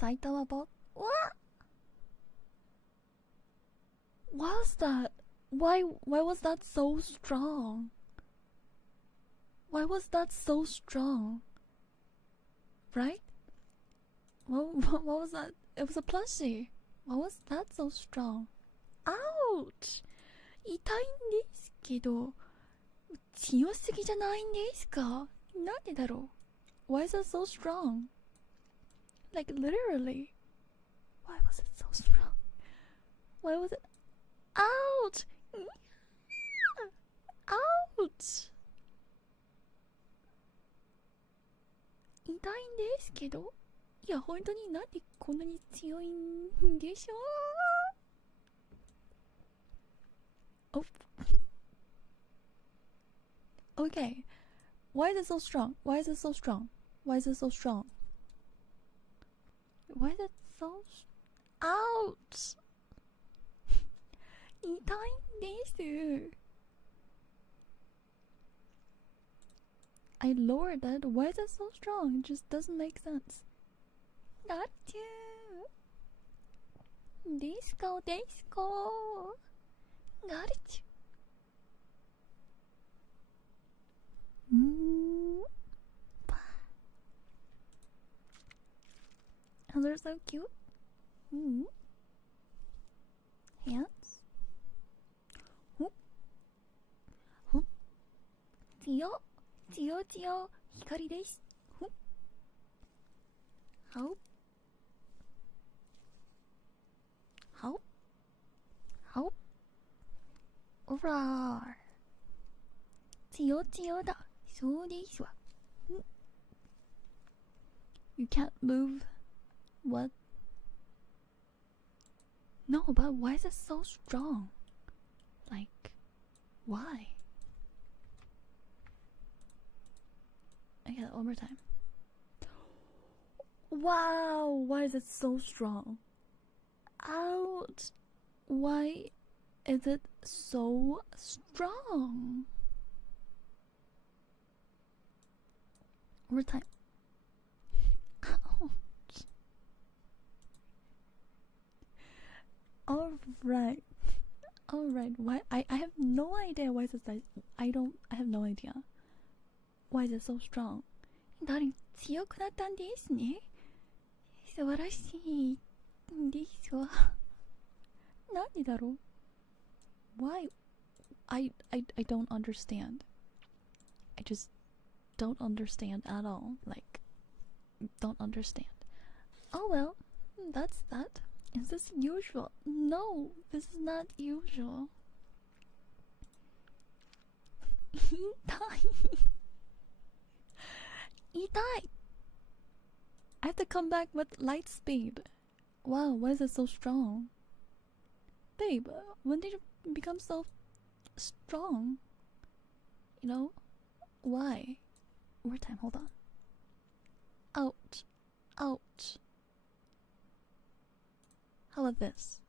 Saitama bot? What? What was that? Why was that so strong? Why was that so strong? Right? What was that? It was a plushie. Why was that so strong? Ouch! 痛いんですけど、強すぎじゃないんですか？なんでだろう? Why is it so strong? Like literally. Why was it so strong? Why was it? Ouch! Ouch! 痛いんですけど、いや本当になんでこんなに強いんでしょう? Oh. Okay. Why is it so strong? Why is it so strong? Why is it so strong? Why is it so Ouch! 痛いんです. I lowered it. Why is it so strong? It just doesn't make sense. Not you. Disco, disco. Got it. Oh, they're so cute. Hands. Whoop. Whoop. Tio. Tio, tio. Hikari desu. Whoop. Hop. Hop. Hop. Roar. Tio, tio da. So desu wa. You can't move. What? No, but why is it so strong? Like, why? I get it one more time. Wow, why is it so strong? Ouch! Why is it so strong? One more time. Ouch. Alright. Alright, why? I have no idea why is it so. I have no idea. Why is it so strong? 誰に強くなったんですね。素晴らしいですわ。なんでだろう? Why? I don't understand. I just don't understand at all. Like, don't understand. Oh well, that's that. Is this usual? No, this is not usual. 痛い. Itai! I have to come back with light speed. Wow, why is it so strong? Babe, when did you become so strong? You know? Why? One more time, hold on. Ouch. Ouch. How about this?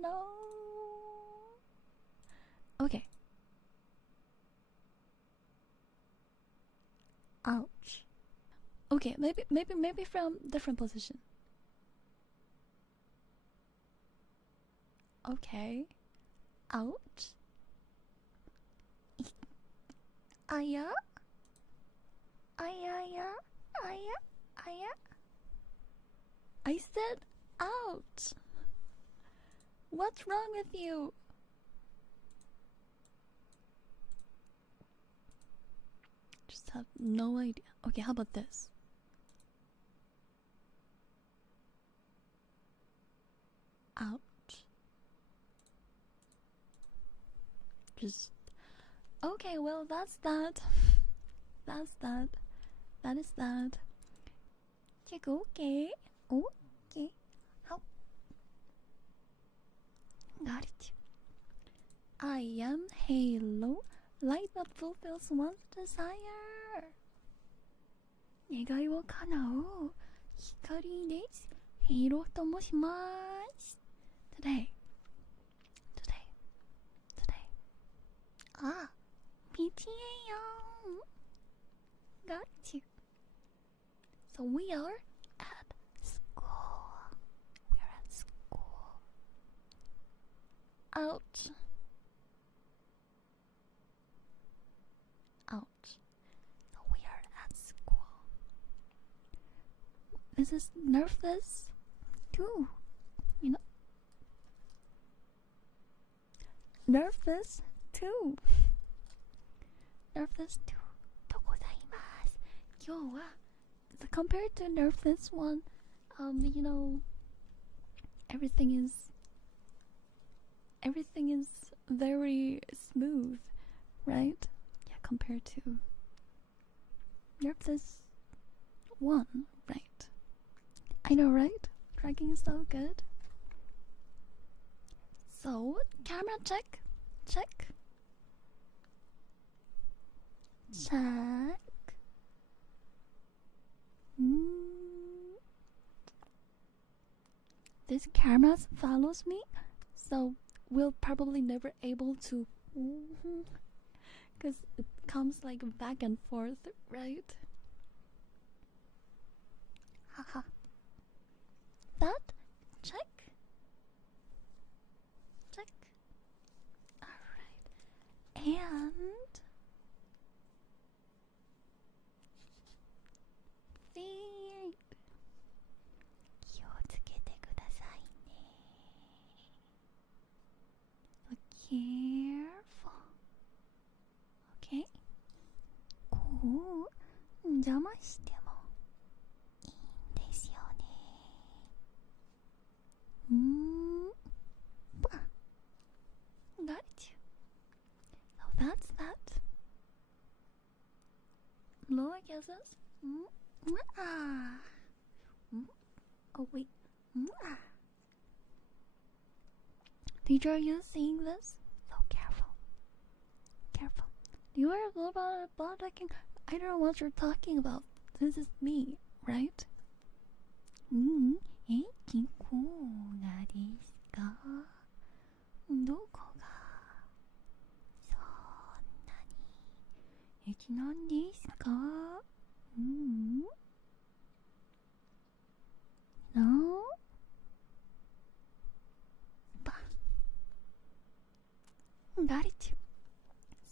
No. Okay. Ouch. Okay, maybe from different position. Okay. Ouch. Aya. Aya. Aya. Aya. I said ouch. What's wrong with you? Just have no idea. Okay, how about this? Ouch. Just okay, well that's that. That's that. That is that. Check okay. Okay. How? Got it. I am Halo Light that fulfills one's desire. 願いを叶う光です。ヘイローと申します。Today. Ah, PTA young. Got you. So we are at school. We're at school. Ouch. So we are at school. This is nervous too. You know? Nervous too. Nervous too. とございます。今日は compared to nervous one, you know, everything is very smooth, right? Yeah, compared to nervous one, right? I know, right? Tracking is so good. So, camera check. This camera follows me, so we'll probably never able to, because it comes like back and forth, right? Haha. That check. Alright. And feet. 気をつけてくださいね。Careful. Okay? こう邪魔してもいいんですよね。Got you. So that's that. Lower guesses. Oh wait. Teacher, are you seeing this? So careful. You are about talking. I don't know what you're talking about. This is me, right? 駅構がですか？どこがそんなに駅なんですか？No? Got it.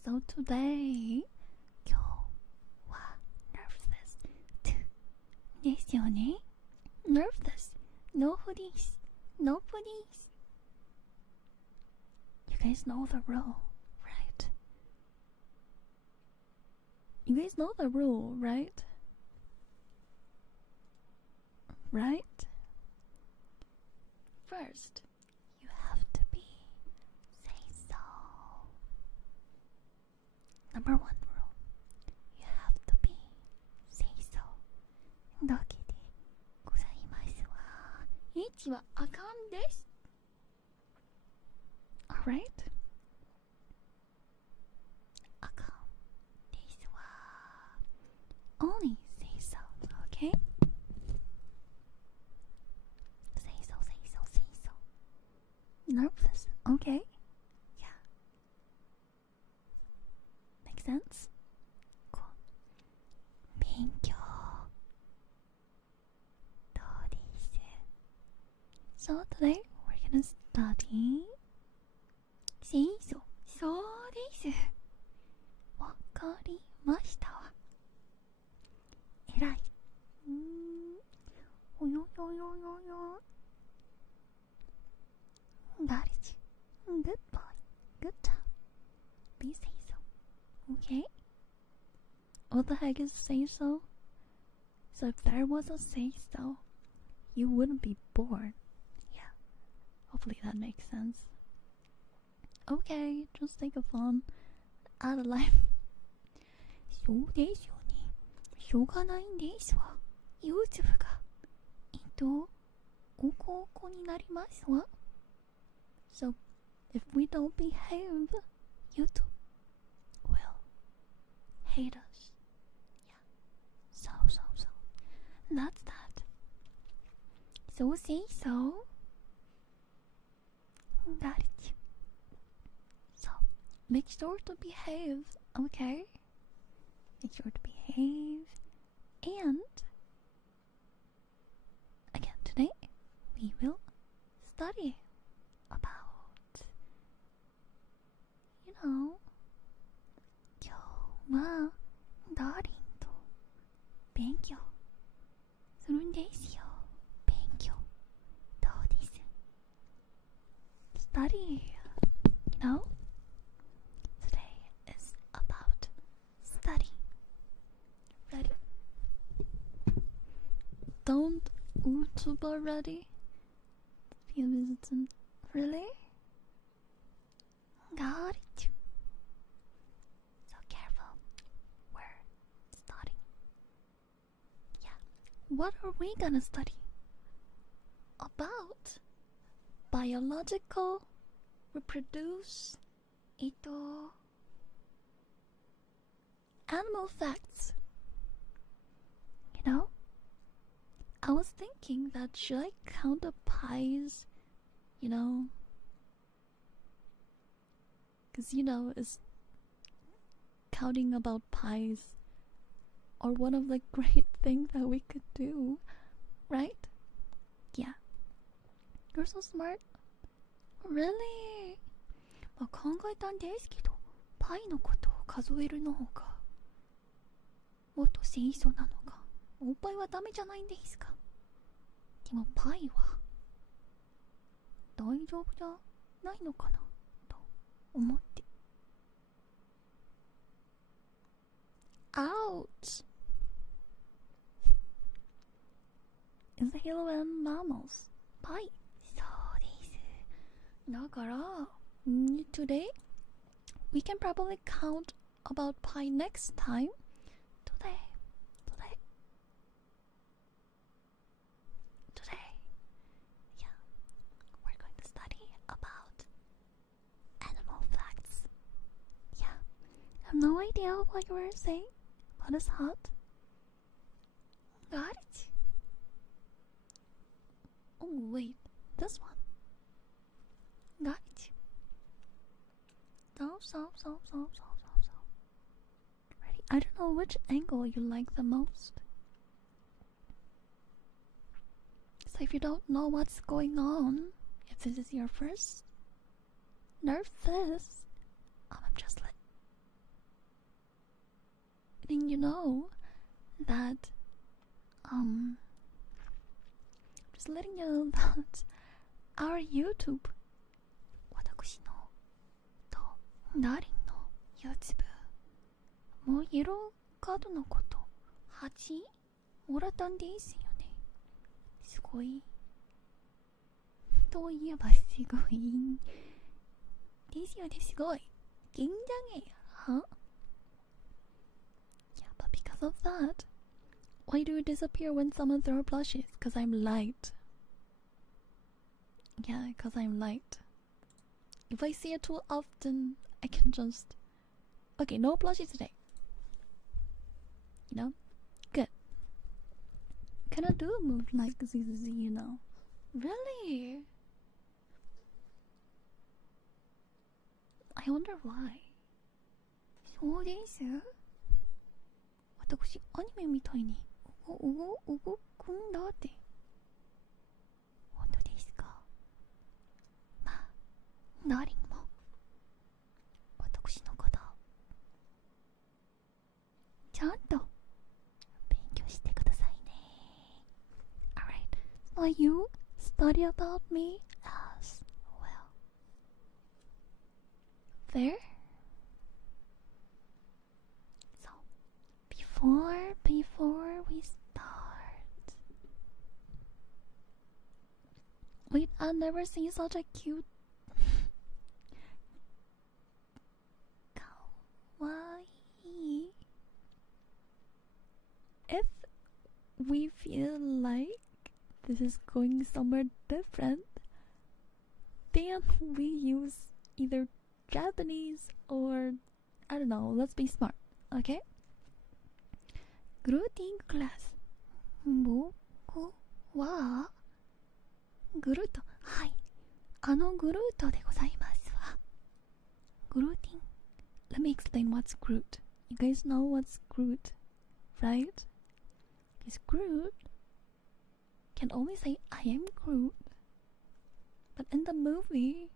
So today, 今日は nervous ですよね。Nervous. No hoodies. You guys know the rule, right? Right? First, you have to be say so. Number one rule, you have to be say so. だけでございますわ。H はあかんです。Alright? あかんですわ。Only say so, okay? Say so. Nervous, okay? Yeah. Makes sense? Cool. 勉強どうです？ So today we're gonna study 清楚。そうです。わかりましたわ。えらい。およよよよよ。Got it. Good boy. Good job. Be say so. Okay? What the heck is say so? So if there was a say so, you wouldn't be bored. Yeah. Hopefully that makes sense. Okay, just take a fun out of life. そうですよね。しょうがないんですわ。YouTube がおこおこになりますわ。So, if we don't behave, YouTube will hate us. Yeah. So. That's that. So say so. Got it. So, make sure to behave, okay? Make sure to behave. And, again, today, we will study about, you know, 今日はダーリンと勉強するんですよ。勉強どうです？ Study, you know? Today is about study. Ready? Don't YouTube already? Few minutes in. Really? Got it. So careful. We're studying. Yeah. What are we gonna study? About biological reproduce animal facts. You know? I was thinking that should I count the pies? You know? Because, you know, it's counting about pies or one of the great things that we could do, right? Yeah. You're so smart. Really? まあ、考えたんですけど、パイのことを数えるの方がもっと清楚なのか。おっぱいはダメじゃないんですか。でもパイは大丈夫じゃないのかなと思って。Ouch! Inhale and mammals. パイ。そうです。だから、today we can probably count about pie next time. Today. Yeah. We're going to study about animal facts. Yeah. I have no idea what you were saying. What is hot? Got it. Oh wait, this one. Got it. So. Ready? I don't know which angle you like the most. So if you don't know what's going on, if this is your first Nerf this, I'm just letting you know that just letting you know that our YouTube 私のとダーリンの YouTube もうイエローカードのこと8もらったんですよね。すごいといえばすごいですよね。すごい굉장해요. Huh? Yeah, but because of that, why do you disappear when someone throws plushies? Because I'm light. Yeah, because I'm light. If I see it too often, I can just... Okay, no plushies today. You know? Good. Can I do a move like ZZZ, you know? Really? I wonder why. そうです。私、アニメみたいに動くんだって。本当ですか。まあ、ダーリンも私のことをちゃんと勉強してくださいね。Alright, so you study about me as well. There? So, before we start... Wait, I've never seen such a cute... kawaii. If we feel like this is going somewhere different, then we use either Japanese or... I don't know, let's be smart, okay? Grooting class 僕はグルート、はい、あのグルートでございますわ。Grooting. Let me explain what's Groot. You guys know what's Groot, right? Because Groot can only say I am Groot. But in the movie,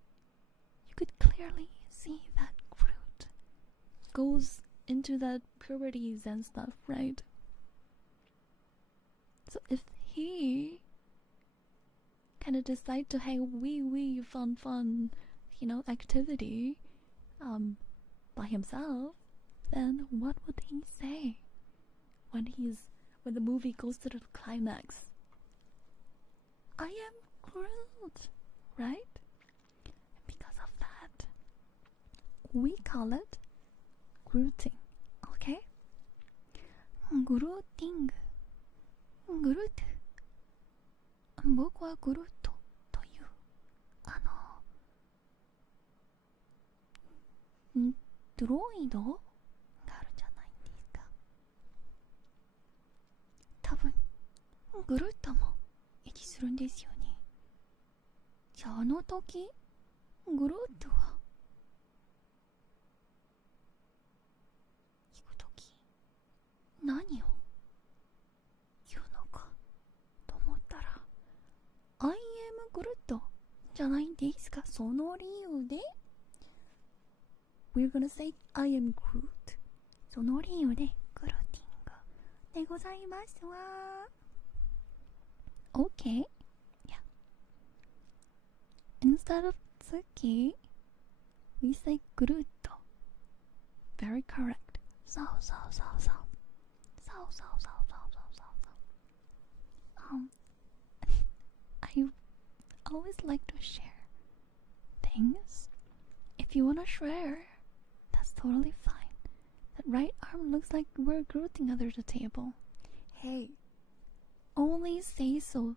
you could clearly see that Groot goes into that puberties and stuff, right? So if he kind of decide to have wee fun, activity, by himself, then what would he say when the movie goes to the climax? I am Groot, right? Because of that, we call it Grooting, okay? Grooting. Groot. 僕はグルートというドロイドがあるじゃないですか。多分グルートも息するんですよね。じゃあの時グルートは行く時何を言うのかと思ったらI am グルートじゃないですか。その理由で We're gonna say I am Groot. その理由でグルーティングでございますわ。Okay. Yeah. Instead of Tsuki, we say グルート Very correct. So. I always like to share things. If you wanna share, that's totally fine. That right arm looks like we're grooting under the table. Hey, only say so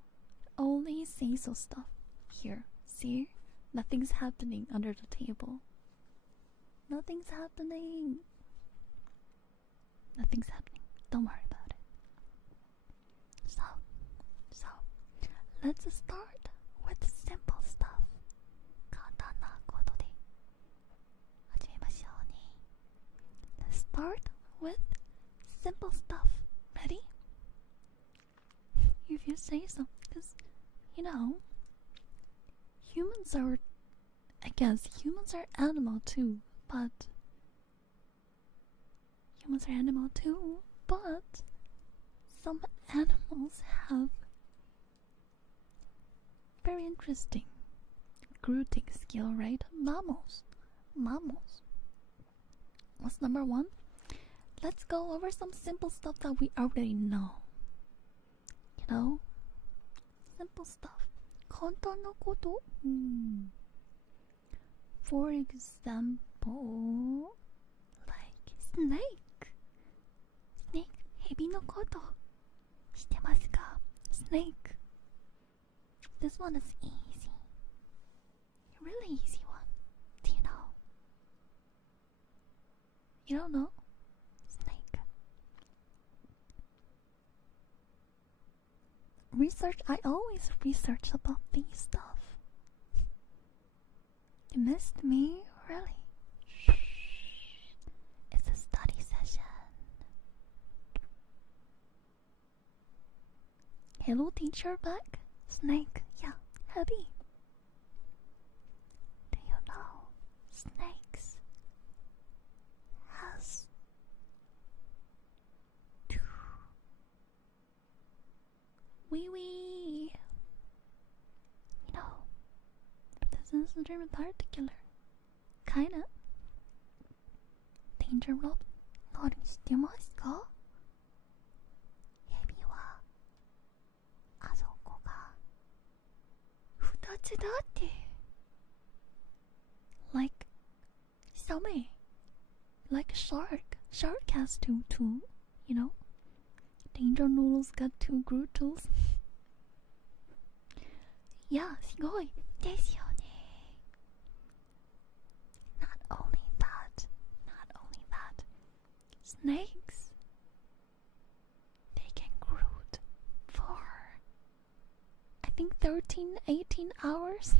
stuff here. See? Nothing's happening under the table. Nothing's happening. Don't worry about it. So, let's start with simple stuff. 簡単なことで始めましょうね。Let's start with simple stuff. Ready? If you say so. Because, humans are animal too, but some animals have very interesting grooting skill, right? Mammals. What's number one? Let's go over some simple stuff that we already know. Simple stuff. 簡単なこと? For example, like snake. ヘビのこと知ってますか? Snake. This one is easy. Really easy one. Do you know? You don't know? Snake. I always research about these stuff. You missed me? Really? Shh. It's a study session. Hello, teacher back? Snake, yeah, heavy. Do you know snakes has two wee. This is in particular kinda danger rope. 何知ってますか? ヘビはあそこが2つだって。Like Same. Like a shark. Shark has two too, Danger Noodles got two Grootles. Yeah, すごいですよね。Not only that. Snakes 13, 18 hours?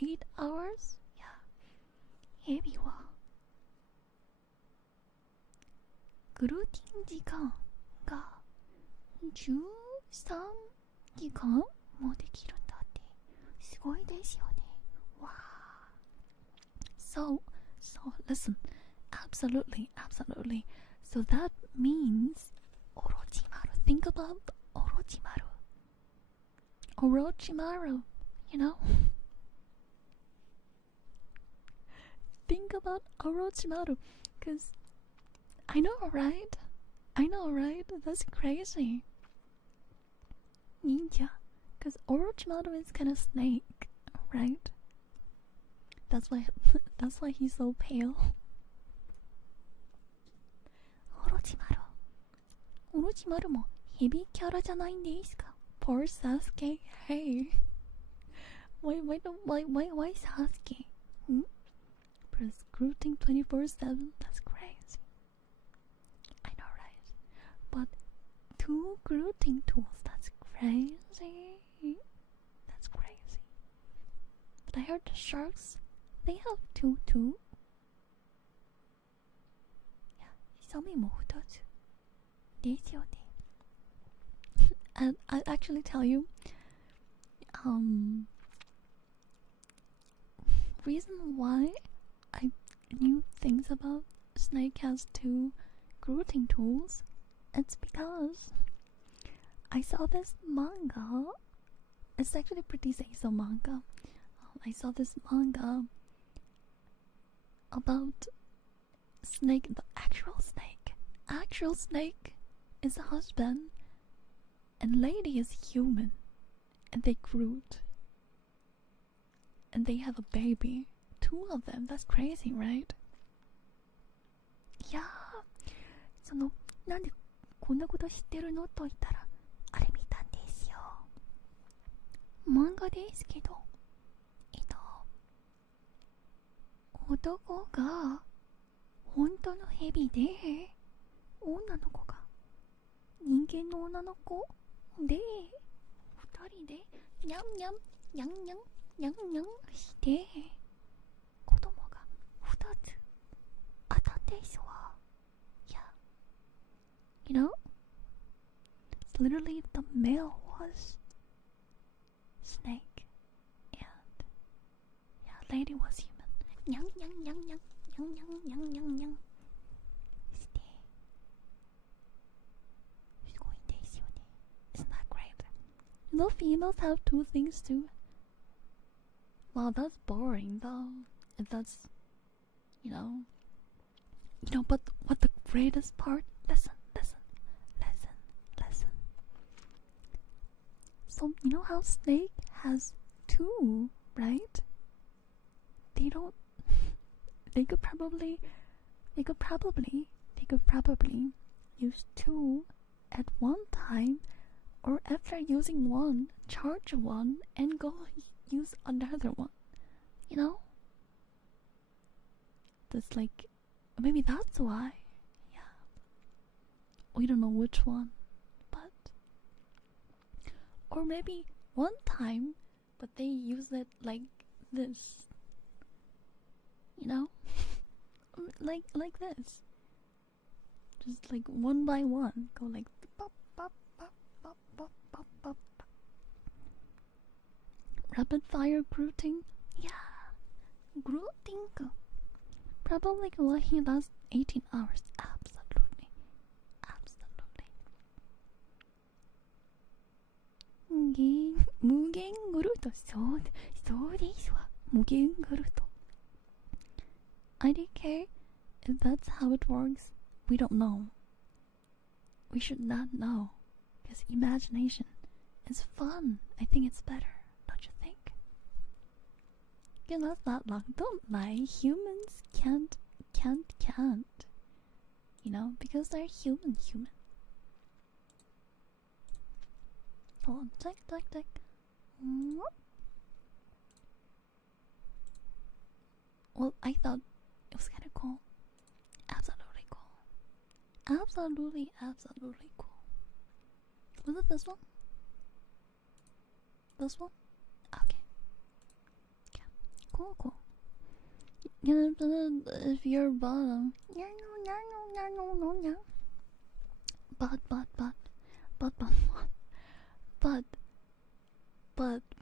8 hours? Yeah. ヘビはグルーティン時間が13時間もできるんだってすごいですよね。わあ。So listen, absolutely. So that means Orochimaru. Think about Orochimaru. Orochimaru, you know? Think about Orochimaru, because I know, right? That's crazy. Ninja, because Orochimaru is kind of snake, right? That's why he's so pale. Orochimaru もヘビキャラじゃないんですか? Poor Sasuke. Hey. Why Sasuke? Press Grooting 24/7. That's crazy. I know, right? But 2 Grooting tools. That's crazy. That's crazy. But I heard the sharks, they have 2 too. Yeah, サメも2つですよね. And I'll actually tell you, reason why I knew things about snake has 2 grooting tools. It's because I saw this manga. It's actually a pretty SEISO manga. I saw this manga about snake, the actual snake. Actual snake is a husband, and lady is human, and they Groot, and they have a baby. 2 of them. That's crazy, right? いやー、なんでこんなこと知ってるのと言ったら、あれ見たんですよ。漫画ですけど、男が本当のヘビで、女の子が人間の女の子で、2人でニャンニャンニャンニャンニャンニャンして、子供が2つあったんですわ。Yeah. You know? It's literally the male was snake and lady was human. ニャンニャンニャンニャンニャンニャンニャンニャンニャンして、すごいんですよね。Isn't that great? The females have 2 things too. Wow, that's boring though. If that's, but what the greatest part? Listen. So, you know how snake has 2, right? They could probably use 2 at one time, or after using 1, charge 1 and go use another one. You know? That's like, maybe that's why. Yeah. We don't know which one, but, or maybe one time, but they use it like this. You know? like this. Just like one by one. Go like pop, pop, pop, pop, pop, pop, pop. Rapid fire grooting? Yeah. Grooting. Probably will he last 18 hours. Absolutely. 무限グルート。そうですわ。無限グルート。I don't care if that's how it works. We don't know. We should not know. Because imagination is fun. I think it's better. Don't you think? Yeah, that's not long. Don't lie. Humans can't. You know, because they're human. Hold on. Tick. Well, I thought it was kind of cool. Absolutely cool. Absolutely cool. Was it this one? This one? Okay. Yeah. Cool, cool. If you're bottom.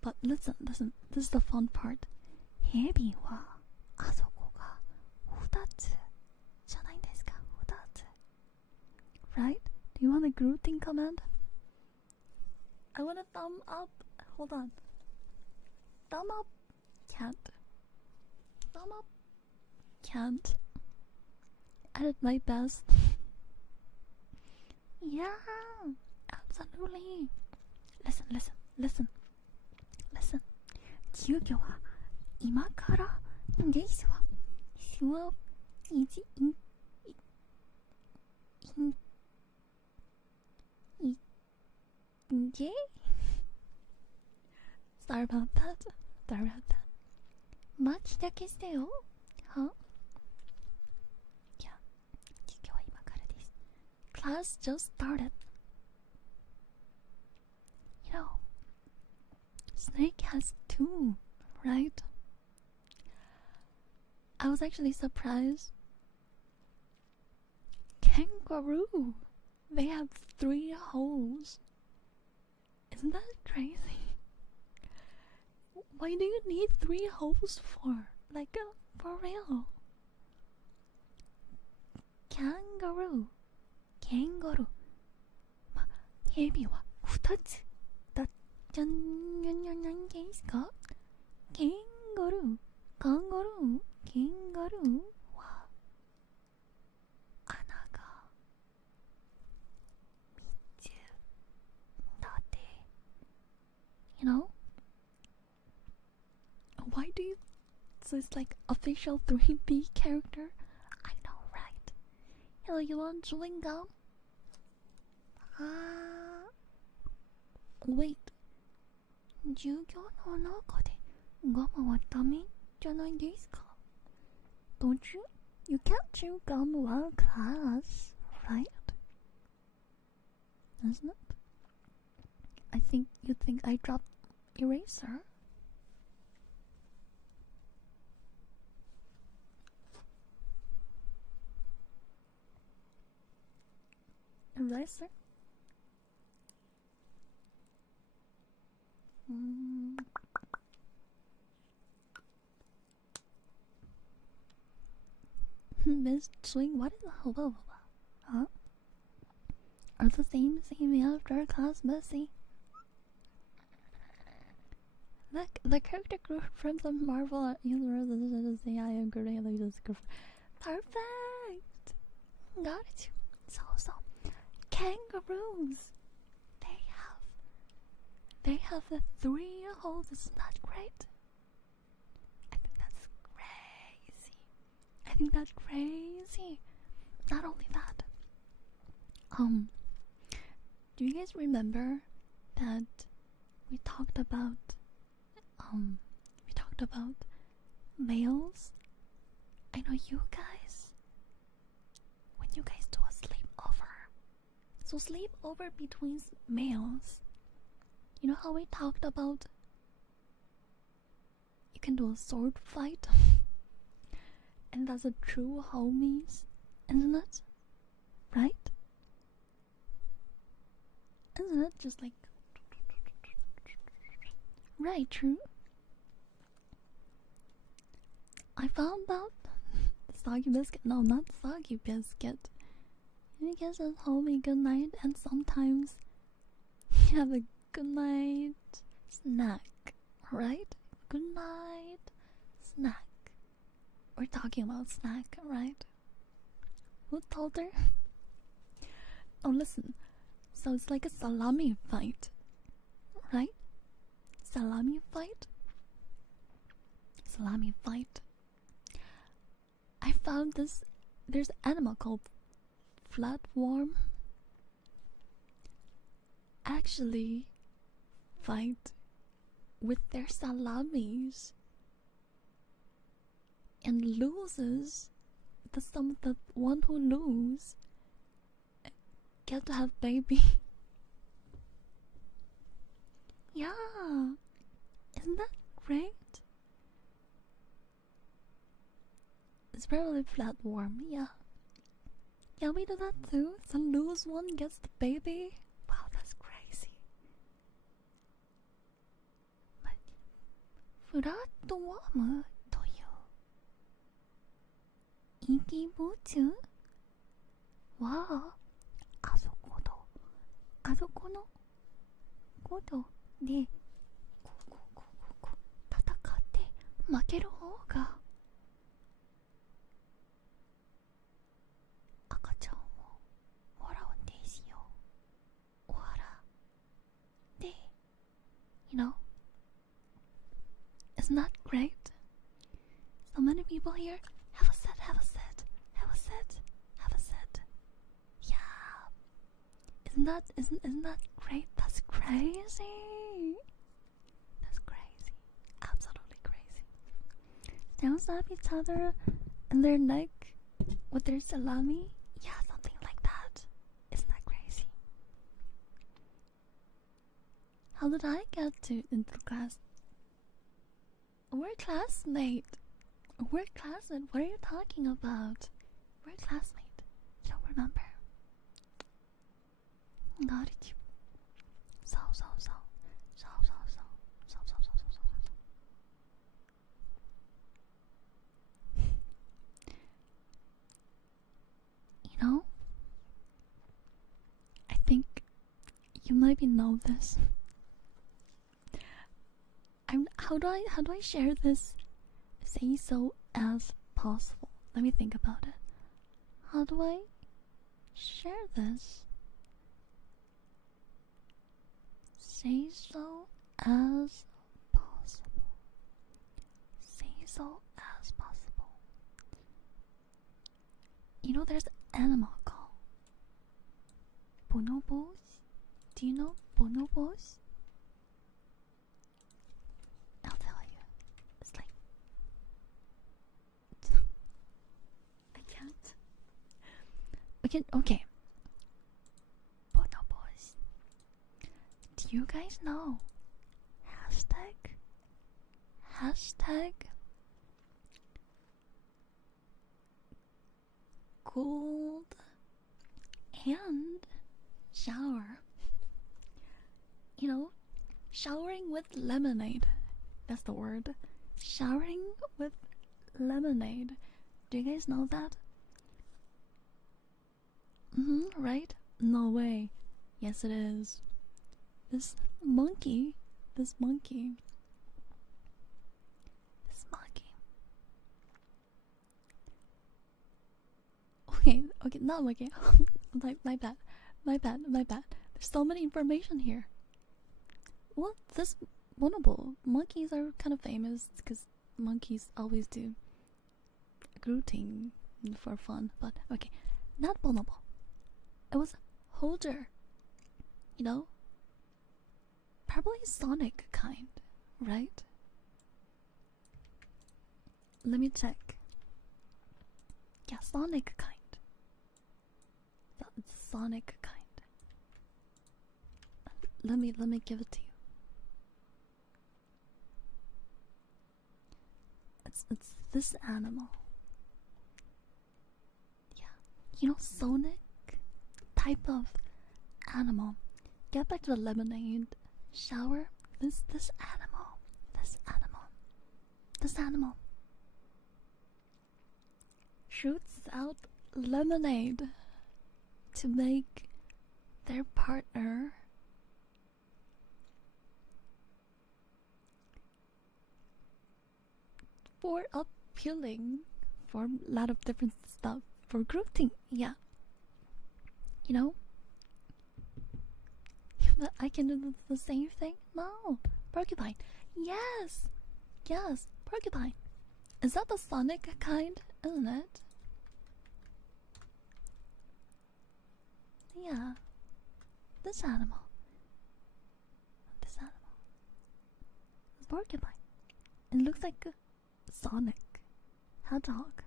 But listen, this is the fun part. ヘビはあそこが2つじゃないですか、2つ。Right? Do you want a Grooting command? I want a thumb up. Hold on. Thumb up. Can't. Thumb up. Can't. I did my best. Yeah, absolutely. Listen. 授業は今からですわ。Sorry about that. 待ちだけしてよ。は？ Yeah. 授業は今からです。Class just started. You know, Snake has 2, right? I was actually surprised. Kangaroo, they have 3 holes. Isn't that crazy? Why do you need 3 holes for? Like, for real? Kangaroo. ま、ヘビは2つだじゃんなんですか？カンガルーは穴が3つだって。You know? Why do you... So it's like official 3B character? I know, right? Hello, you want chewing gum? Wait. 授業の中でガムはダメじゃないですか? Don't you? You can't chew gum while class, right? Isn't it? I think you think I dropped eraser. Eraser? Miss Swing, what is a hobo? Huh? Are the same after class messy? The character group from the Marvel universe is I am Grooting. Perfect! Got it. So kangaroos. They have the 3 holes. Isn't that great? I think that's crazy. Not only that. Do you guys remember that we talked about males? I know you guys, when you guys do a sleepover. So sleepover between males. You know how we talked about you can do a sword fight? And that's a true homies, isn't it? Right? Isn't it just like... Right, true? I found out Soggy Biscuit, no, not Soggy Biscuit. You guys a homie good night, and sometimes you have a good night snack, right? Good night snack. We're talking about snack, right? Who told her? Oh, listen. So it's like a salami fight, right? Salami fight? Salami fight. I found this. There's an animal called flatworm. Actually fight with their salamis and loses. The one who loses get to have baby. Yeah. Isn't that great? It's probably flatworm, yeah. Yeah, we do that too. The loose one gets the baby. Wow, that's crazy. But flatworm という生き物はあそこのことでこう戦って負ける方が赤ちゃんをもらうんですよ。お腹で You know, isn't that great? So many people here have a set. Yeah. Isn't that great? That's crazy. That's crazy. Absolutely crazy. Now stab each other in their neck with their salami? Yeah, something like that. Isn't that crazy? How did I get into class? We're classmate. What are you talking about? We're classmate. You don't remember? Got it. So. You know, I think you maybe know this. How do I share this? Say so as possible. Let me think about it. How do I share this? Say so as possible. Say so as possible. You know, there's an animal called Bonobos. Do you know Bonobos? I'll tell you. It's like I can't. Okay. Bonobos. Do you guys know? Hashtag cold and shower. You know, showering with lemonade. That's the word. Showering with lemonade. Do you guys know that? Right? No way. Yes, it is. This monkey. Okay, not monkey. my bad. There's so many information here. Well, this Bonobo. Monkeys are kind of famous because monkeys always do grooting for fun. But okay, not Bonobo. It was Holder. You know? Probably Sonic kind, right? Let me check. Yeah, Sonic kind. It's Sonic kind. Let me give it to you. It's this animal. Yeah. You know, Sonic type of animal. Get back to the lemonade shower. This animal shoots out lemonade to make their partner for appealing, for a lot of different stuff, for grooting. Yeah, you know. But I can do the same thing? No. Porcupine. Yes, porcupine. Is that the Sonic kind, isn't it? Yeah. This animal. Porcupine. It looks like a Sonic hedgehog.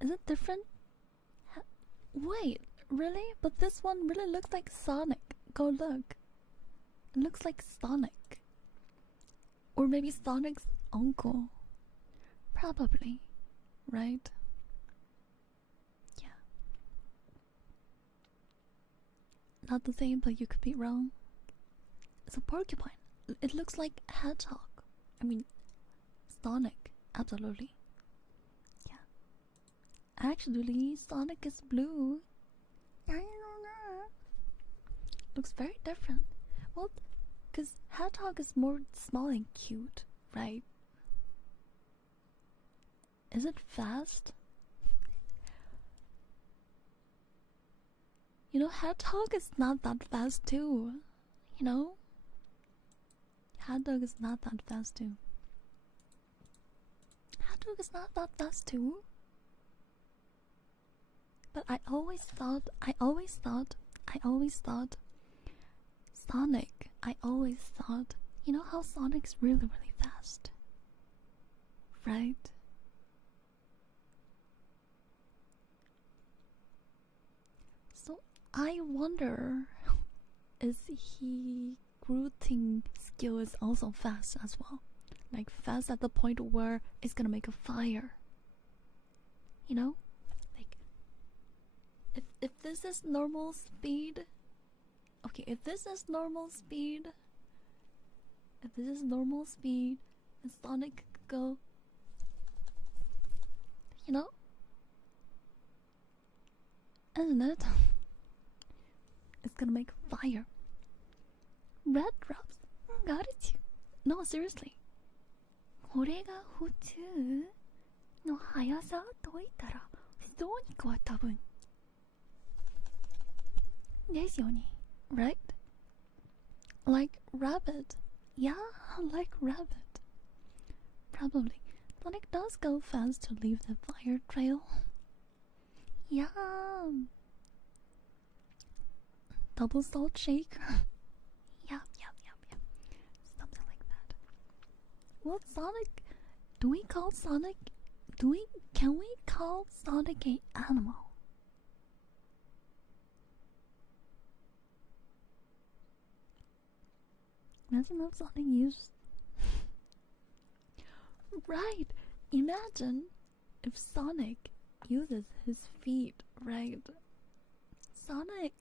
Is it different? Wait, really? But this one really looks like Sonic. Go look. looks like Sonic. Or maybe Sonic's uncle. Probably, right? Yeah. Not the same, but you could be wrong. It's a porcupine. It looks like a hedgehog. I mean, Sonic, absolutely. Yeah. Actually, Sonic is blue. I don't know. Looks very different. Well, because hedgehog is more small and cute, right? Is it fast? You know, hedgehog is not that fast too. You know? Hedgehog is not that fast too. Hedgehog is not that fast too. But I always thought Sonic, you know how Sonic's really, really fast? Right? So I wonder, is he Grooting skill is also fast as well? Like fast at the point where it's gonna make a fire. You know? Like if this is normal speed, okay, if this is normal speed and Sonic could go, you know? Isn't it? It's gonna make fire. Red drops. Got it. No, seriously. これが普通の速さと言ったらどうにかは多分ですよね。Right? Like rabbit. Yeah, like rabbit. Probably. Sonic does go fast to leave the fire trail. Yeah. Double salt shaker. Yeah. Something like that. Well, Sonic, can we call Sonic a animal? Imagine if Sonic used... Right! Imagine if Sonic uses his feet, right? Sonic!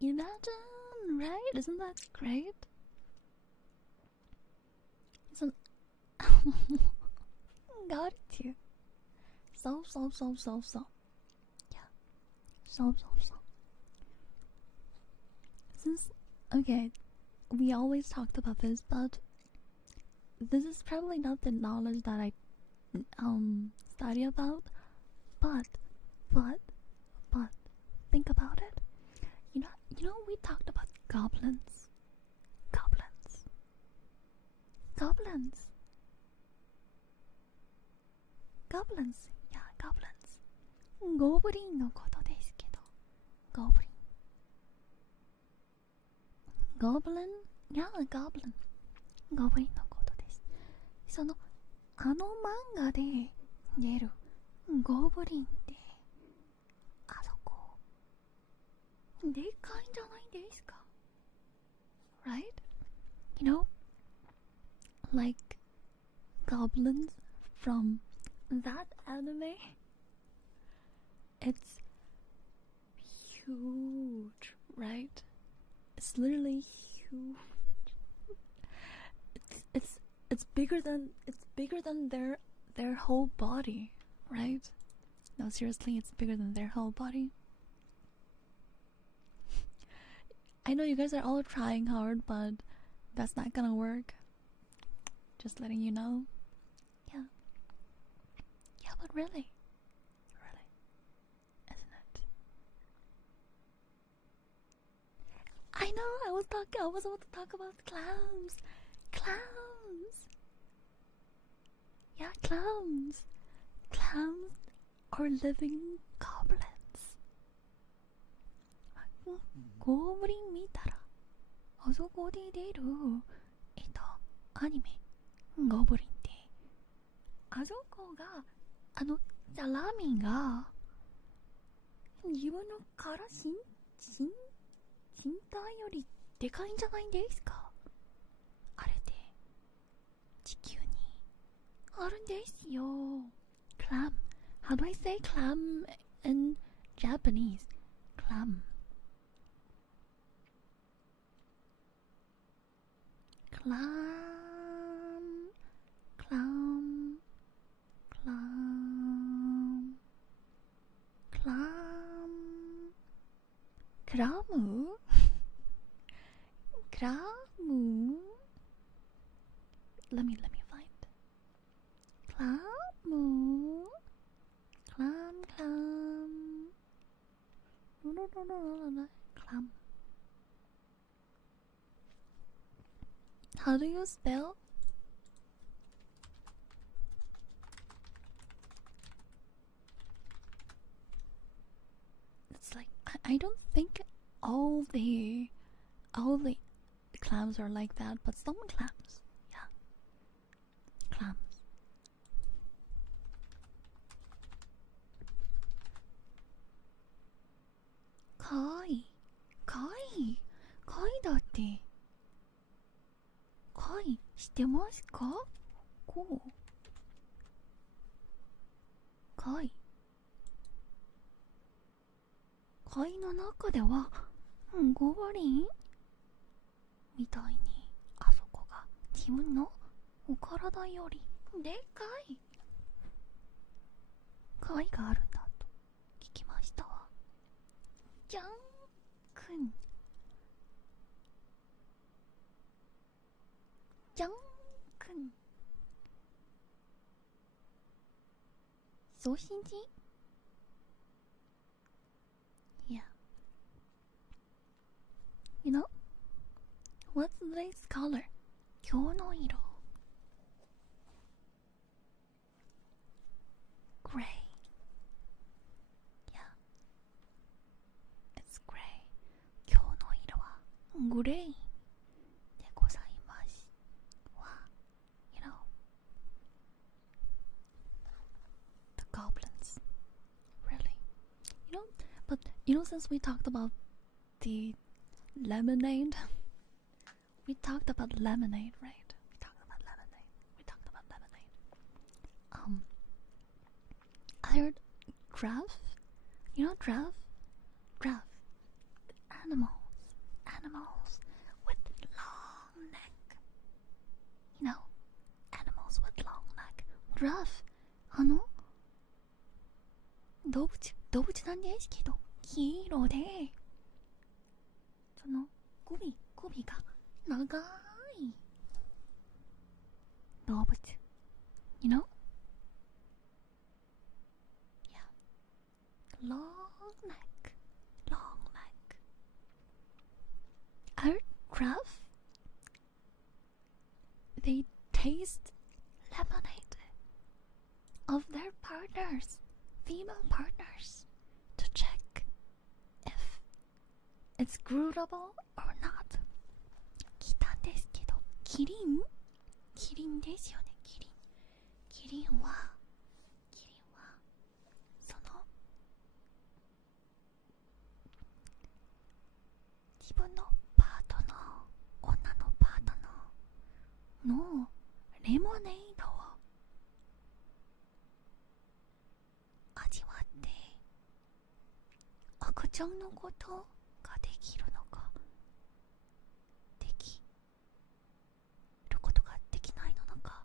Imagine, right? Isn't that great? It's an... Got it here. So. Yeah. So. Since... Okay, we always talked about this, but this is probably not the knowledge that I study about, but think about it. You know we talked about goblins. Yeah, goblins. Goblin のことですけど。Goblin. Goblin? Yeah, Goblin. Goblin のことです。その、漫画で出るゴブリンって、あそこ、でかいんじゃないですか? Right? You know, like goblins from that anime, it's huge, right? It's literally huge. It's bigger than their whole body, right? No, seriously, it's bigger than their whole body. I know you guys are all trying hard, but that's not gonna work. Just letting you know. Yeah, but really, isn't it? I know. I was about to talk about clowns. Yeah, clowns. Clowns are living goblins. ゴブリン見たらあそこで出るアニメゴブリンってあそこがじゃあラーミンが自分の殻死ん身体よりでかいんじゃないんですか？あれで地球にあるんですよ。Clam. How do I say clam in Japanese? Clam. Clam. Clam. Clam. Clam. Clam? Clam? Let me find. Clam. Clam. No. Clam. How do you spell? It's like I don't think all the clams are like that, but some clams, yeah, clams. Kaiだって。貝知ってますか？こう。貝の中ではゴブリンみたいにあそこが自分のお体よりでかい貝があるんだと聞きましたわ。じゃんくんじゃんくんそう信じ？Yeah. You know, what's this color? 今日の色 Gray. Yeah. It's gray. 今日の色はグレーでございます。You know, the goblins. Really? You know, but since we talked about the lemonade, we talked about lemonade, right? We talked about lemonade. I heard giraffe. You know giraffe? Animals with long neck. You know, animals with long neck. Giraffe. 動物なんですけど黄色でその首が長い動物 You know? Yeah. Long neck. Our giraffe, they taste lemonade of their partners, female partners, to check if it's grootable or not. 聞いたんですけど、キリンですよね。キリンはその自分のパートナー、女のパートナーのレモネードを味わって赤ちゃんのことができるのかできることができないのか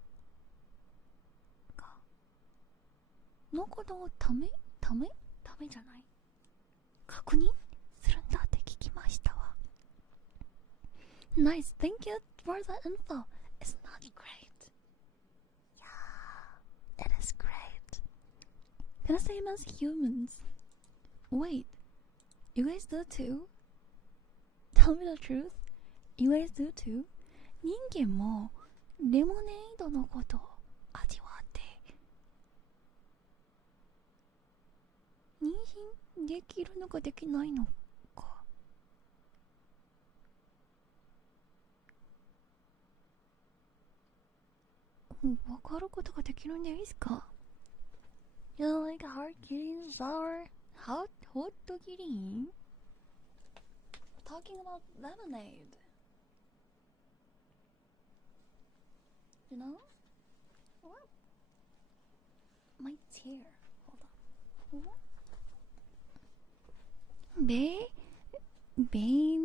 のことをためじゃない確認するんだって聞きましたわ。Nice, thank you for the info. It's not great. Yeah, it is great. Kind of same as humans. Wait, you guys do too? Tell me the truth. You guys do too? 人間もレモネードのことを味わって妊娠できるのかできないのか分かることができるんですか？ You like hard kittens or hot kittens? talking about lemonade. You know? What? My chair. Hold on. What? 勉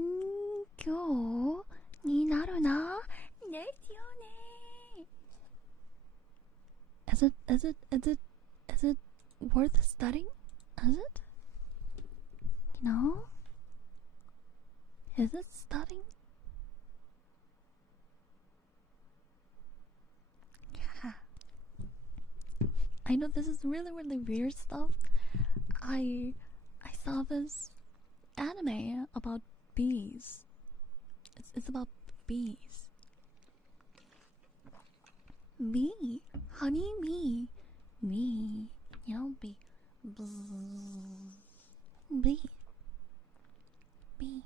強になるな。ですよね。Is it worth studying? Is it? You know? Is it studying? Yeah. I know this is really weird stuff. I saw this anime about bees. It's about bees. Bee, honey bee, bee, you know, bee, bee, bee.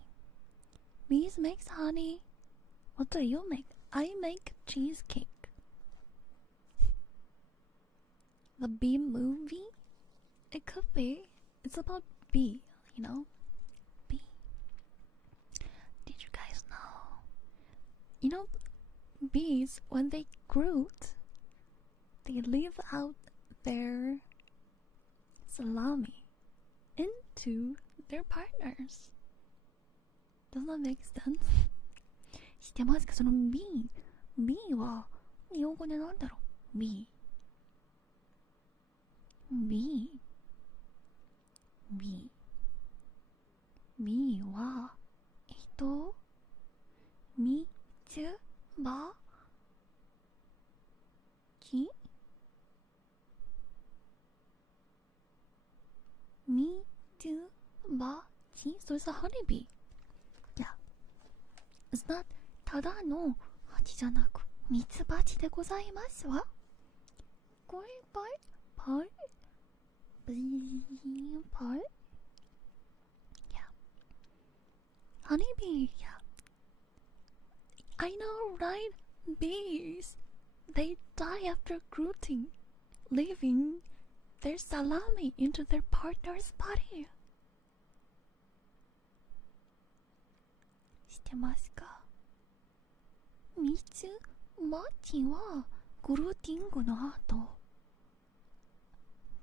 Bees makes honey. What do you make? I make cheesecake. The Bee movie? It could be. It's about bee, you know? Bee. Did you guys know? You know, bees, when they groot, they leave out their salami into their partners. Does that make sense? 知ってますか？その bee は日本語でなんだろう？ bee はみつばちみつばち So it's a honeybee. Yeah. It's not ただの蜂じゃなくミツバチでございますわ。これパイYeah. Honeybee, yeah. I know, right? Bees, they die after grooting, leaving their salami into their partner's body. 知ってますか？ミツバチはグルーティングの後、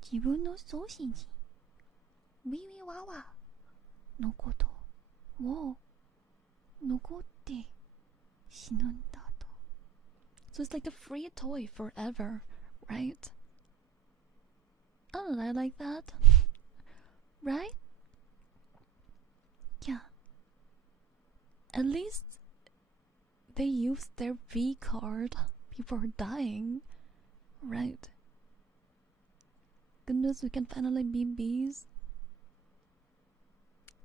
自分の送信時、ビビワワのことを残って死ぬんだと。So it's like a free toy forever, right? Oh, I like that. Right? Yeah. At least they use their V card before dying, right? Goodness, we can finally be bees.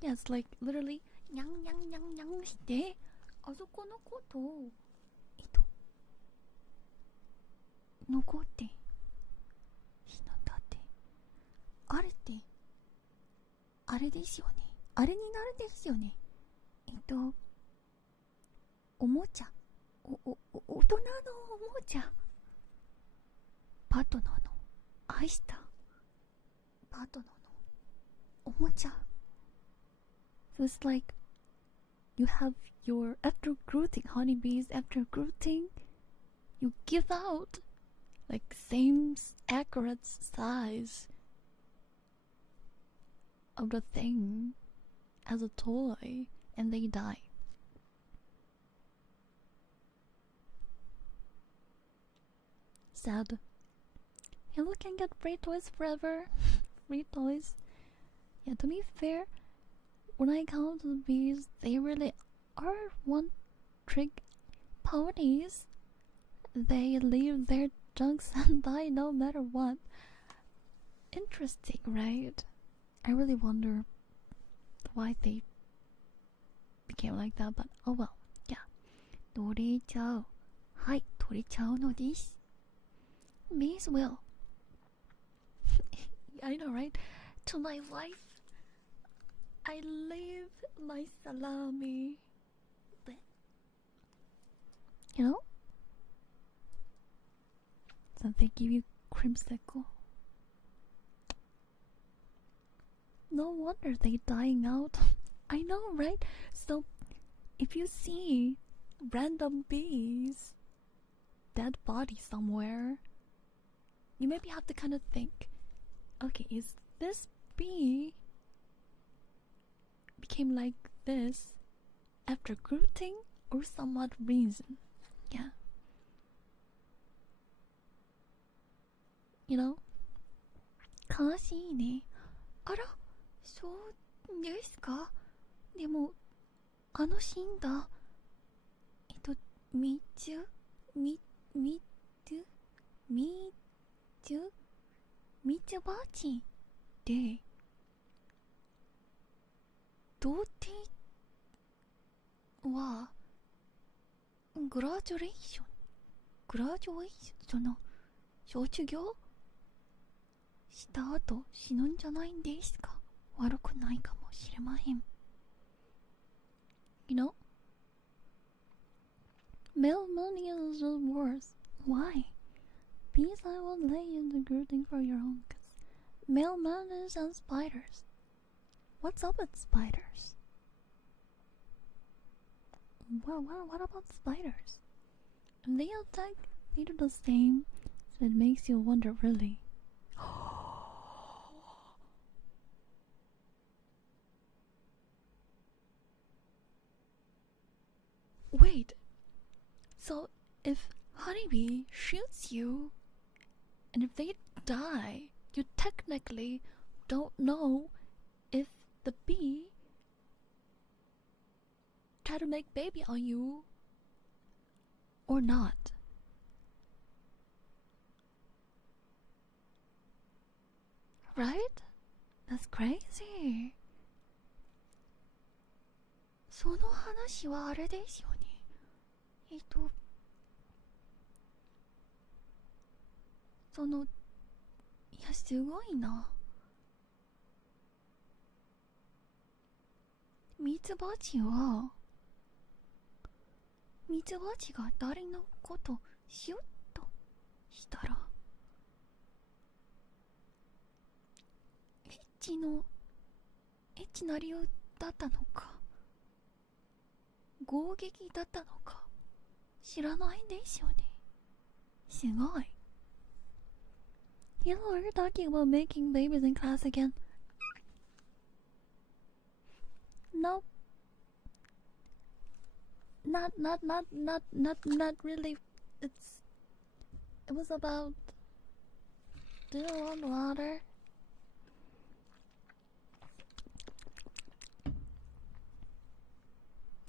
Yeah, it's like literally にゃんにゃんにゃんにゃんしてあそこのことを残って死ぬんだって。あれってあれですよね。あれになるんですよね。おもちゃ、大人のおもちゃ、パートナーの愛したパートナーのおもちゃ。So it's like you have your, after grooting, honeybees, after grooting, you give out like same accurate size of the thing as a toy, and they die. Sad. Hello can get free toys forever. Free toys. Yeah, to be fair, when I come to the bees, they really are one-trick ponies. They leave their junks and die no matter what. Interesting, right? I really wonder why they became like that, but oh well. Yeah. 取れちゃう。はい、取れちゃうのです。Bees will. I know, right? To my wife, I leave my salami. But, you know? So they give you creamsicle. No wonder they dying out. I know, right? So, if you see random bees, dead body somewhere, you maybe have to kind of think, okay, is this bee became like this after grooting or some odd reason? Yeah. You know? 悲しいね。あら、そうですか。でも、あの死んだ、みつばちで、童貞は、グラジュエーション、その、卒業した後死ぬんじゃないんですか。悪くないかもしれません。You know? Male money is just worse. Why? Because I won't lay in the grooting for your own cause male monkeys and spiders. What's up with spiders? What about spiders? When they attack, they do the same, so it makes you wonder really. Wait, so if honeybee shoots you, and if they die, you technically don't know if the bee tried to make baby on you or not. Right? That's crazy. その話はあれですよね。その、いや、すごいな。ミツバチが誰のことしようとしたら、エッチな理由だったのか、攻撃だったのか、知らないんですよね。すごい。You know, we're talking about making babies in class again. No. Not really. It was about, do you want water?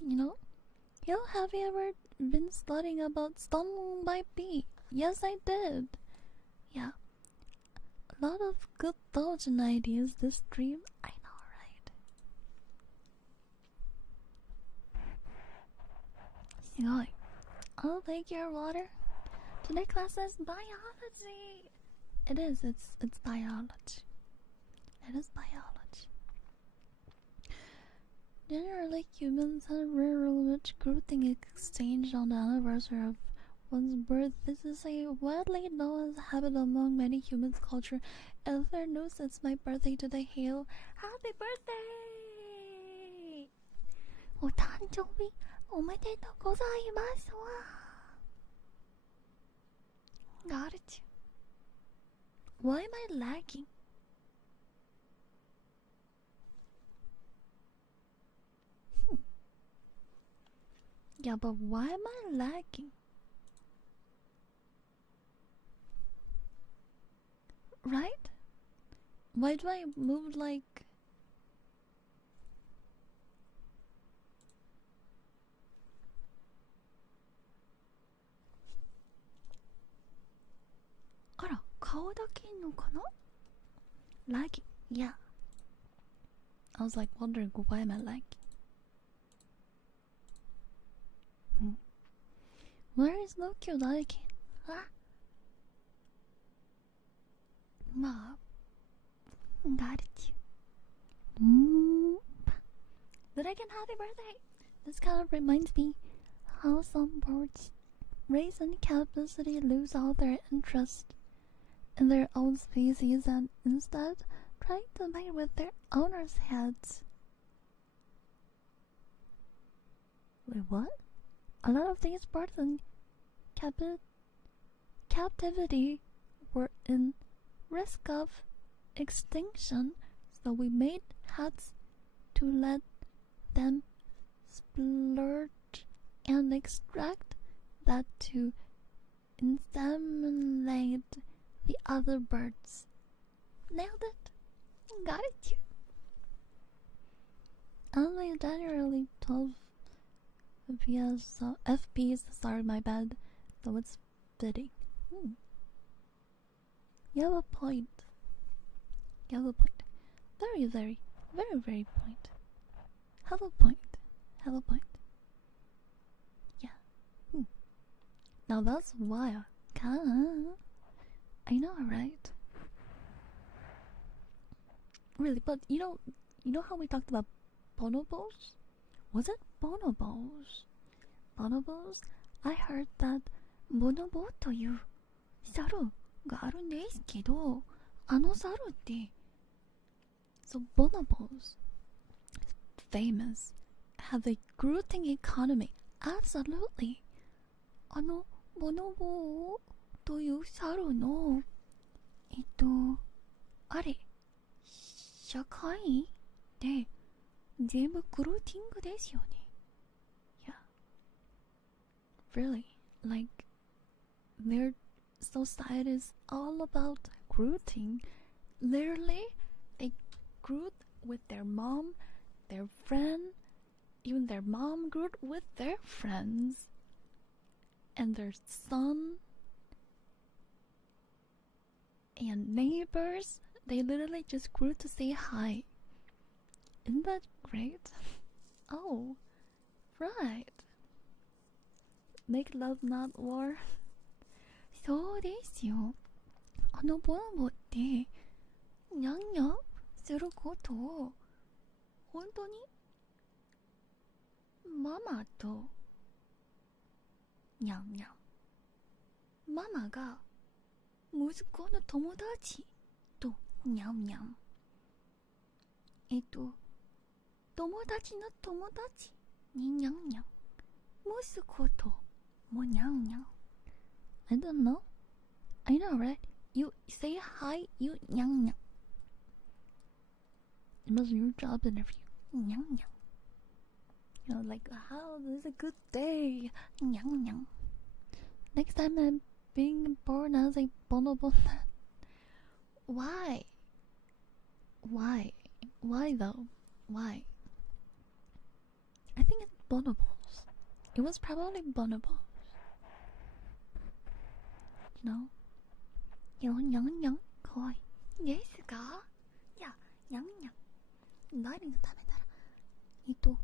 You know, have you ever been studying about stung by bee? Yes, I did. Yeah. A lot of good thoughts and ideas this stream. I know, right? Sugoi. I'll take your water. Today class is biology. It is. It's biology. It is biology. Generally, humans have rural rich grooting exchange on the anniversary of one's birth. This is a widely known habit among many humans' culture. If there news, it's my birthday today. Hail, happy birthday! お誕生日おめでとうございますわ。Got it. Why am I lagging? Yeah, but why am I lagging? Right? Why do I move like... Ara, 顔だけのかな? Lagging, yeah. I was like wondering, why am I lagging? Where is Nokia lagging? Ah? まあ、got it. But again, happy birthday! This kind of reminds me how some birds raise in capacity lose all their interest in their own species and instead try to mate with their owners' heads. Wait, what? A lot of these birds in captivity were in risk of extinction, so we made huts to let them splurge and extract that to inseminate the other birds. Nailed it. Got it too. Only generally 12 FPS. Sorry, my bad. So it's fitting. You have a point. You have a point. Very, very, very, very point. Have a point. Have a point. Yeah. Now that's wild. I know, right? Really, but you know how we talked about bonobos? Was it bonobos? Bonobos? I heard that bonobo という猿があるんですけど、あの猿って So bonobos, famous, have a grooting economy. Absolutely. あのボノボという猿のあれ社会で全部グルーティングですよね。Yeah. Really, like their society is all about grooting. Literally, they groot with their mom, their friend, even their mom groot with their friends, and their son, and neighbors. They literally just grew to say hi. Isn't that great? Oh, right. Make love not war. そうですよ。あのボノボってニャンニャンすることを本当にママとニャンニャン、ママが息子の友達とニャンニャン、友達の友達にニャンニャン、息子ともニャンニャン。I don't know. I know, right? You say hi, you nyang nyang. It was your job interview. Nyang nyang. You know, like, how this is a good day. Nyang nyang. Next time I'm being born as a bonobo. Why? Why? Why though? Why? I think it's bonobos. It was probably bonobos. You know? ニャンニャンニャンかわいいですか？いや、ニャンニャン何を食べたらニャン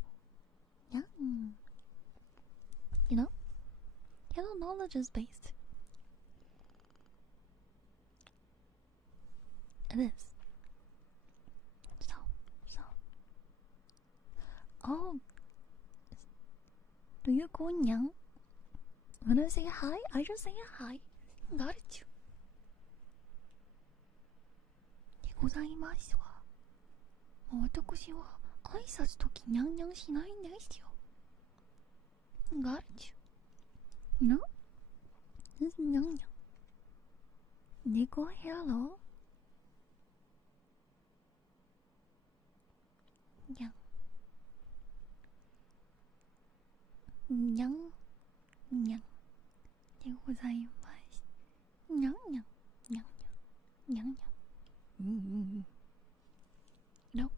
You know? Hello, knowledge is based. It is. So. Oh. Do you go nyang? When I say hi, I just say hi. Got it you. ございますわ。私は挨拶ときニャンニャンしないんですよ。Got you. You know? This is ニャンニャン。猫 hello? ニャン。ニャン。ニャン。でございます。ニャンニャン。ニャンニャン。ニャンニャン。No.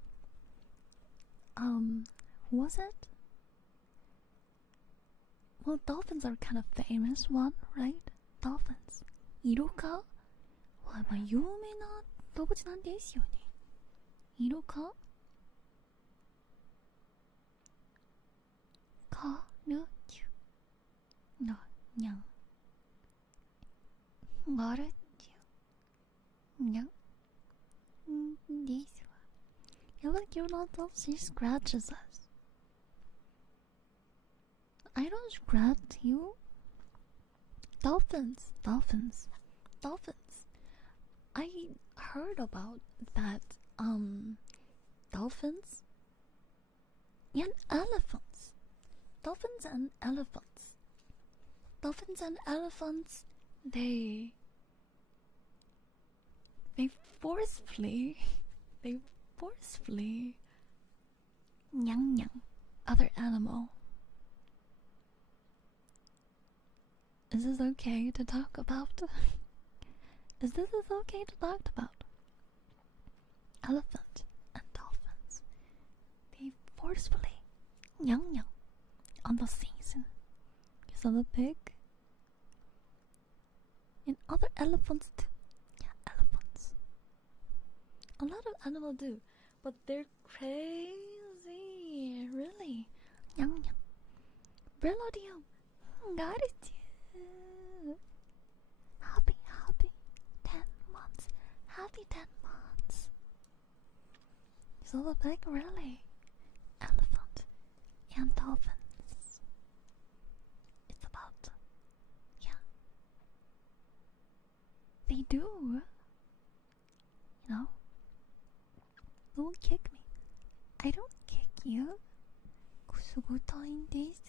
Was it? Well, dolphins are kind of famous one, right? Dolphins. イルカは有名な動物なんですよね。イルカカルキュのニャンガルキュニャンthis one. You're like you're not those. She scratches us. I don't scratch you. Dolphins. I heard about that. Dolphins and elephants Dolphins and elephants. Dolphins and elephants, they forcefully nyang other animal. Is this okay to talk about? Is this okay to talk about? Elephant and dolphins, they forcefully nyang on the season. You saw the pig? And other elephants too. Yeah, elephants. A lot of animals do, but they're crazy. Really. Nyang. Relodium. Got it. Happy 10 months. Happy 10 months. You saw the pig? Really? Elephant and dolphins. It's about, yeah. They do. You know? Don't kick me. I don't kick you. すごたいんです。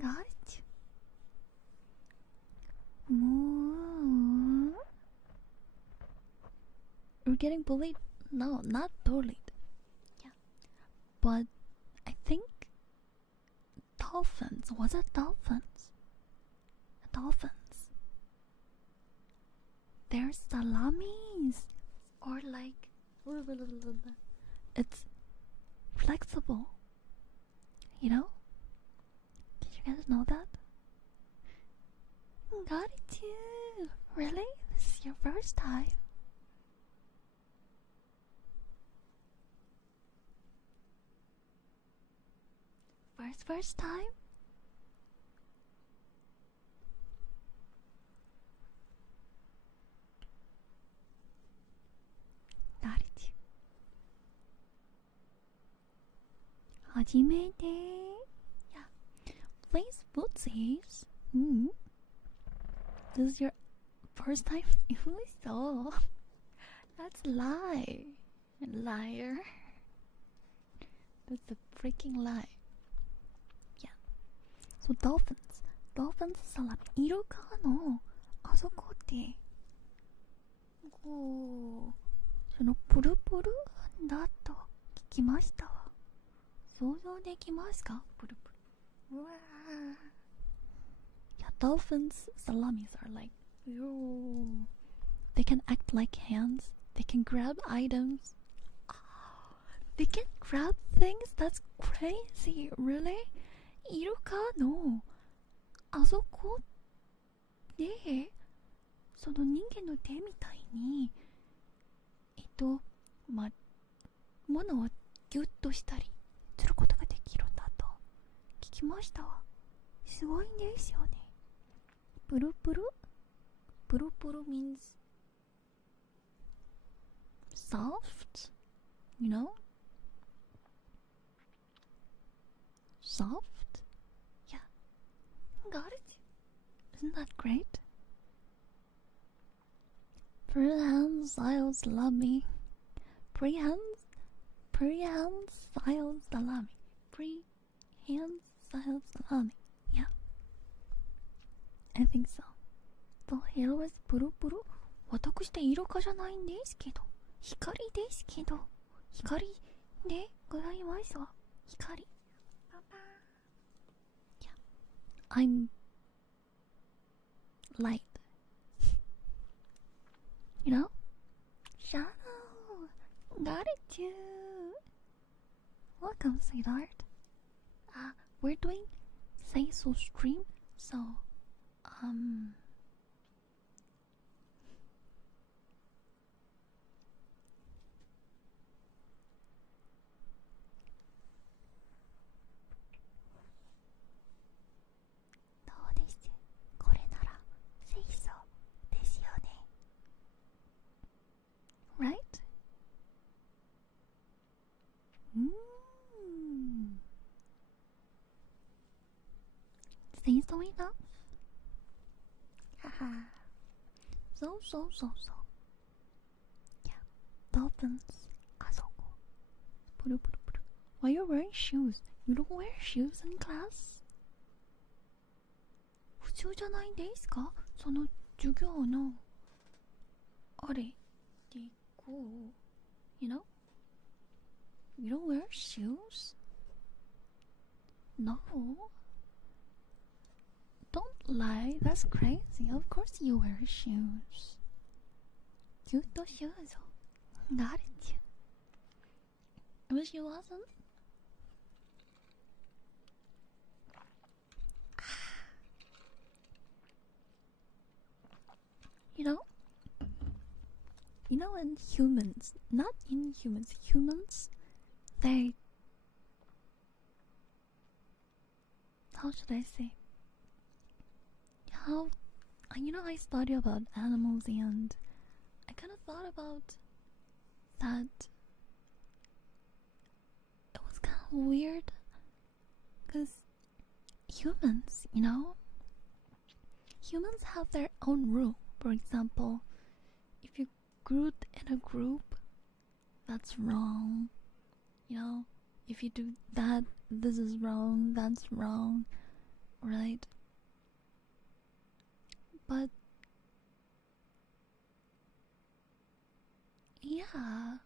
Got it. More. We're getting bullied? No, not bullied. Yeah. But I think dolphins. Was it dolphins? Dolphins. They're salamis. Or like... It's flexible. You know? Did you guys know that? Got it too. Really? This is your first time? First time? Got it. 初めて Yeah. Please footsies. This is your first time? So. That's a lie. Liar. That's a freaking lie. Yeah. So dolphins サラミイルカのあそこってこうそのプルプルだと聞きましたわ。想像できますか？プルプル。うわー。Yeah, dolphins salamis are like, they can act like hands. They can grab items. They can grab things? That's crazy. Really? イルカのあそこでその人間の手みたいに物をギュッとしたりすることができるんだと聞きましたわ。すごいんですよね。プルプル means soft, you know? Soft? Yeah. Got it? Isn't that great? Prehensile salami. Prehensile salami. Prehensile salami. Yeah. I think so. The hair was プルプル。私ってイルカじゃないんですけど。光ですけど。光でございますわ。光。パパ。Yeah. I'm light. You know? Shadow. Got it too. Welcome, sweetheart. We're doing SEISOly stream, so right? SEISOly enough? Haha. So. Yeah. dolphins. 아서고. 부르부르부르. Why are you wearing shoes? You don't wear shoes in class? 不良じゃないんですか？その授業のあれでこう You know? You don't wear shoes? No. Don't lie, that's crazy. Of course you wear shoes. ずっとシューズをなるじゃん。I wish you wasn't. You know in humans, not in humans, they, how should I say, I study about animals and I kind of thought about that. It was kind of weird because humans, humans have their own rule. For example, if you groot in a group, that's wrong. If you do that, this is wrong, that's wrong, right? But yeah,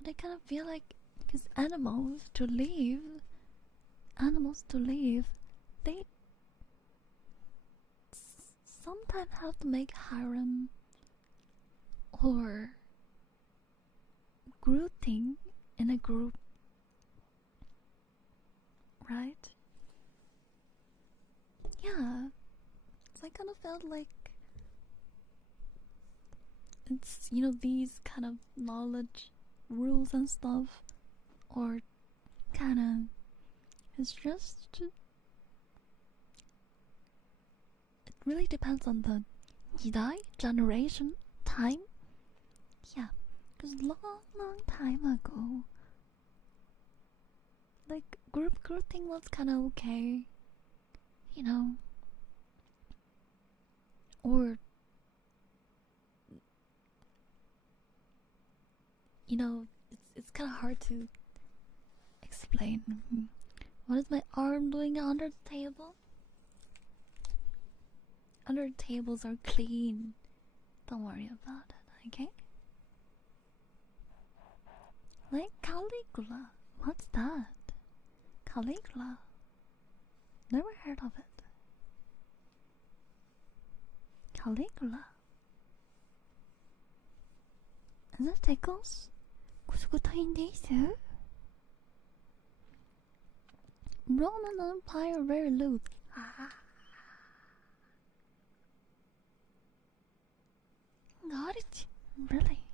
but I kind of feel like because animals to live, they sometimes have to make harem or grooting in a group, right? Yeah, so I kind of felt like it's, these kind of knowledge, rules and stuff, or kind of, it's just, it really depends on the generation, time. Yeah, because long time ago, like, group grouping was kind of okay, or it's kind of hard to explain. What is my arm doing under the table? Under tables are clean. Don't worry about it, okay? Like Caligula. What's that? Caligula. Never heard of it. Caligula. Is it tickles? ご仕事いいんです Roman Empire very loose. Got it. Really?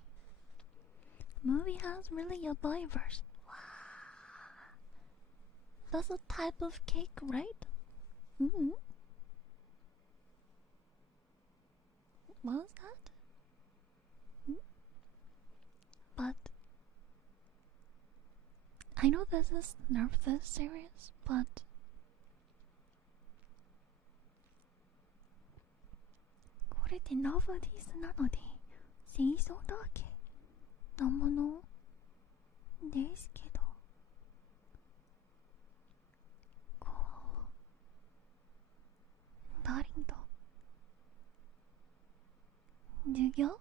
The movie has really a diverse. Wow. That's a type of cake, right? Mm-hmm. What was that? But I know this is Nerf this series, butこれでノブディスなので清掃だけのものですけど、こうダリンと授業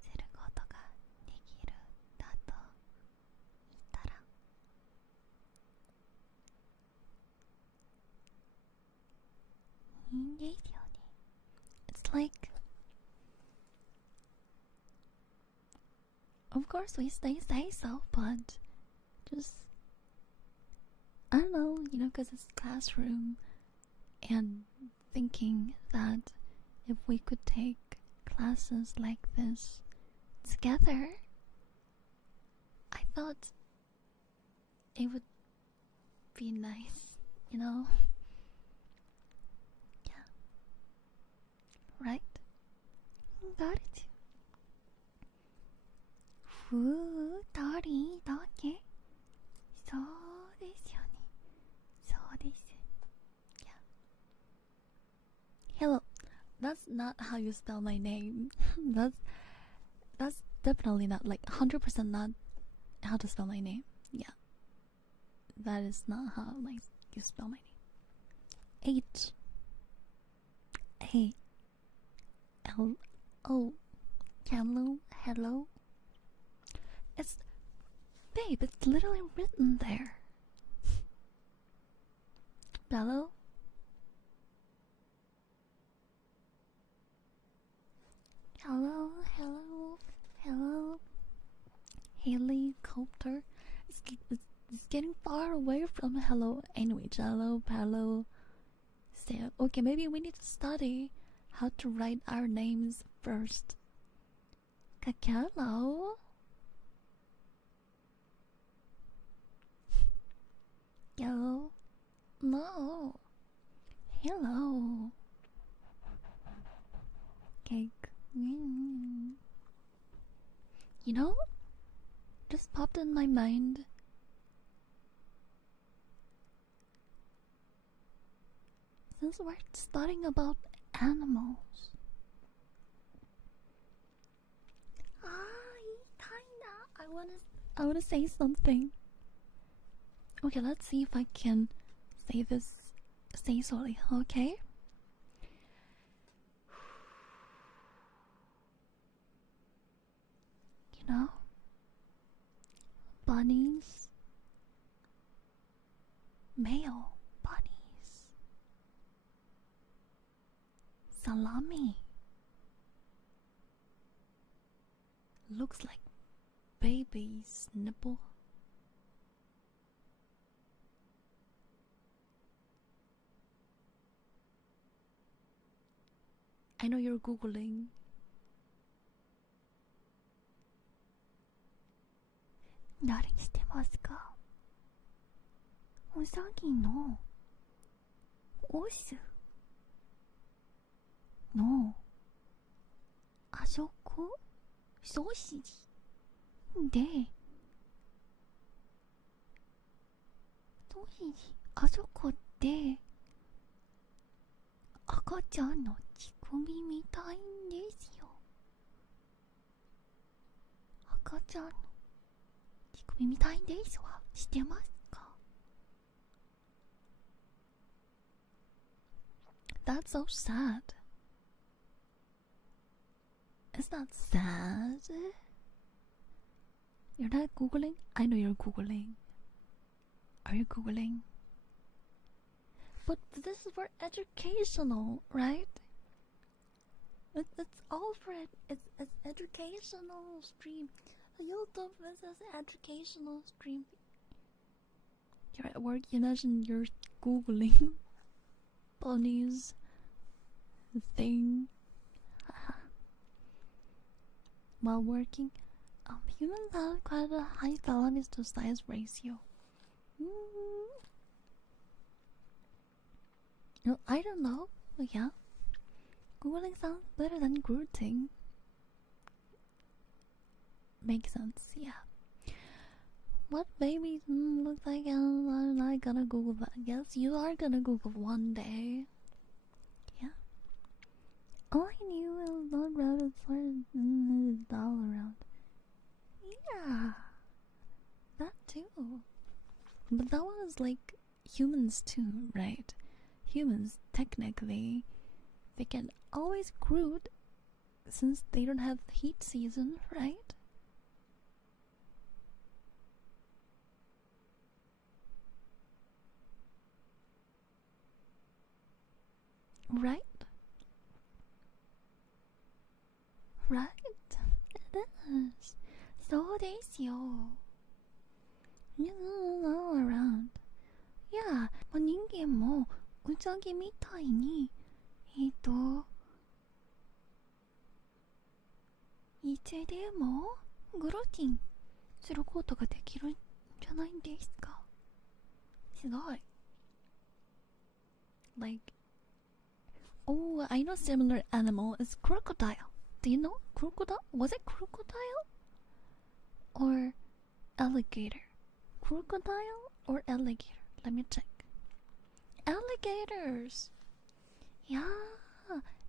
することができるだと言ったらいいんですよね。It's like, of course we say so, but just, I don't know, because it's classroom, and thinking that if we could take classes like this together, I thought it would be nice, Yeah. Right? Got it. 二人だけそうですよね。そうです。Yeah. Hello. That's not how you spell my name. That's definitely not, like 100% not how to spell my name. Yeah. That is not how, like, you spell my name. H-A-L-O. Hello, hello. It's, babe, it's literally written there. Bello? Hello, hello, hello. Helicopter. It's getting far away from hello. Anyway, Jello, Palo. So, okay, maybe we need to study how to write our names first. Hello? Hello? No. Hello. Cake. You know, just popped in my mind. Since we're studying about animals. Kinda. I wanna say something. Okay, let's see if I can say this SEISOly, okay? You know, bunnies, male bunnies, salami, looks like baby's nipple. I know you're Googling. Nari shite masu ka? ウサギのオスのあそこソーシージでソーシージあそこで赤ちゃんの乳首みたいんですよ。赤ちゃんの乳首みたいんですわ。知ってますか？ That's so sad. Is that sad? You're not Googling? I know you're Googling. Are you Googling? But this is for educational, right? It's all for it. It's educational stream. YouTube is an educational stream. You're at work, you imagine you're Googling bunnies thing while working. Humans have quite a high thalamus to size ratio. No, I don't know. But yeah, Googling sounds better than grooting. Makes sense, yeah. What babies look like? I'm not gonna Google that. Yes, you are gonna Google one day. Yeah. All I knew was not rabbit sort all around. Yeah, that too. But that one is like humans too, right? Humans, technically, they can always groot since they don't have heat season, right? Right? Right? It is. So desu yo. You know, all around. Yeah, 人間もウサギみたいにいつでもグローティンすることができるんじゃないんですか？すごい。Like, oh, I know similar animal is crocodile. Do you know crocodile? Was it crocodile or alligator? Crocodile or alligator? Let me check. Alligators. Yeah,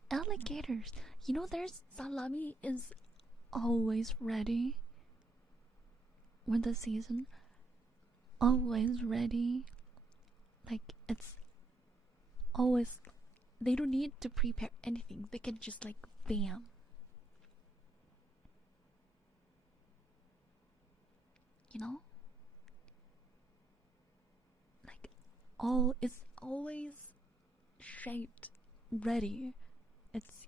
alligators. You know, there's salami is always ready with the season. Always ready. Like, it's always, they don't need to prepare anything. They can just, like, bam. You know? Like, it's always shaped, ready.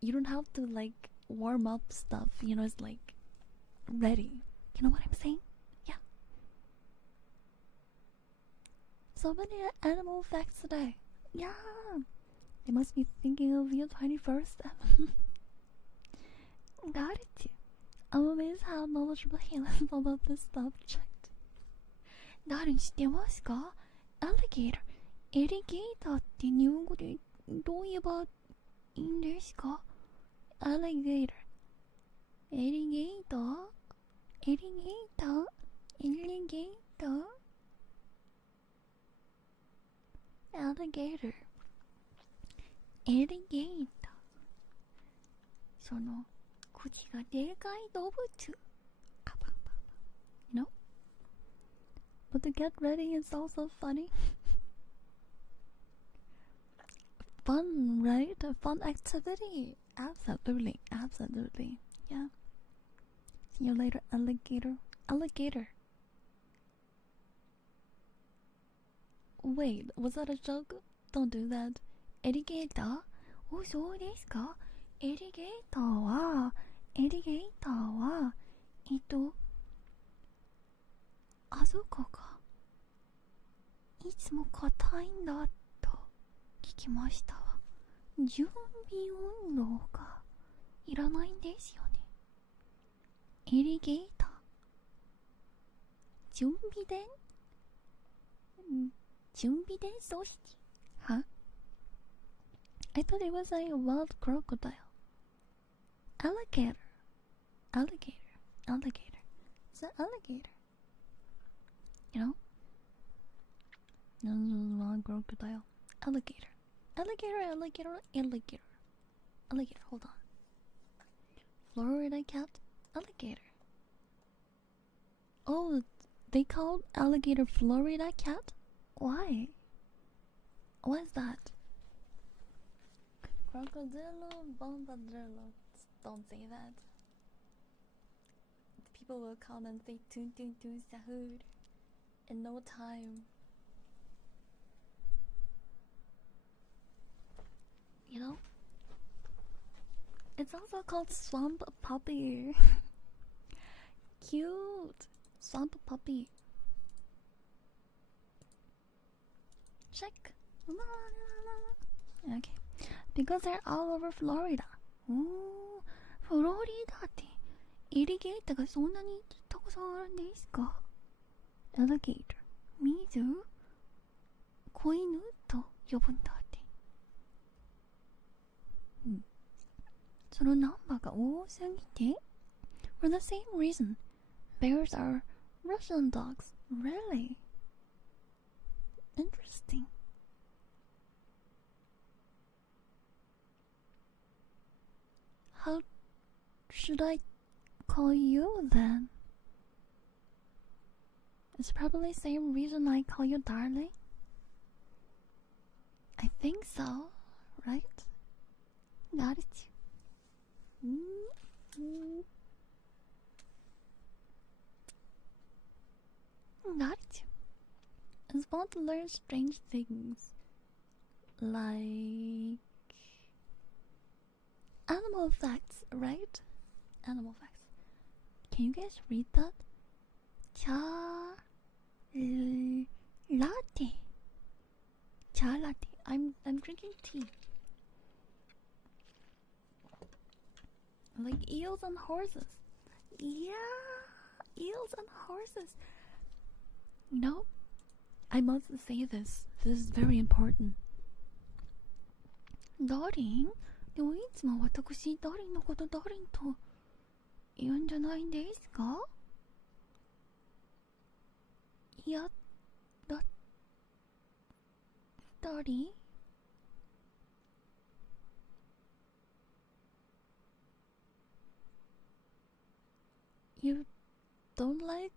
You don't have to, like, warm up stuff, you know, it's like ready. You know what I'm saying? Yeah. So many animal facts today. Yeah. They must be thinking of your 21st. Got it. I'm amazed how knowledgeable he is about this subject. 誰知ってますか? Alligator. エリゲーターって日本語でどう言えばいいんですか? Alligator. Alligator. Alligator. Alligator. Alligator. Alligator. その口がでかい動物。You know? But to get ready is also funny. Fun, right? A fun activity. Absolutely, absolutely. Yeah. See you later, alligator. Alligator. Wait, was that a joke? Don't do that. Alligator? Oh, そうですか? Alligator はあそこがいつも硬いんだと聞きましたわ。準備運動がいらないんですよね。エリゲーター。準備伝装置。Huh? I thought it was a wild crocodile. Alligator. It's an alligator. You know? No, wild crocodile. Alligator. Alligator. Hold on. Florida cat. Alligator. Oh, they called alligator Florida cat? Why? What is that? Crocodilo, bombadillo. Don't say that. People will come and say tun sahur in no time. You know? It's also called swamp puppy. Cute. Swamp puppy. Check. Okay. Because they're all over Florida. Oh, Florida ってエリゲーターがそんなにたくさんあるんですか? Alligator 水子犬と呼ぶんだって。そのナンバーが多すぎて For the same reason, bears are Russian dogs. Really? Interesting. How should I call you then? It's probably the same reason I call you darling. I think so, right? Got it. Got it. It's fun to learn strange things, like animal facts, right? Animal facts. Can you guys read that? Cha latte. I'm drinking tea. Like eels and horses. Yeah, eels and horses. You know, I must say this. This is very important. Darling? でもいつも私、ダーリンのことダーリンと言うんじゃないんですか? いや、ダーリン? You don't like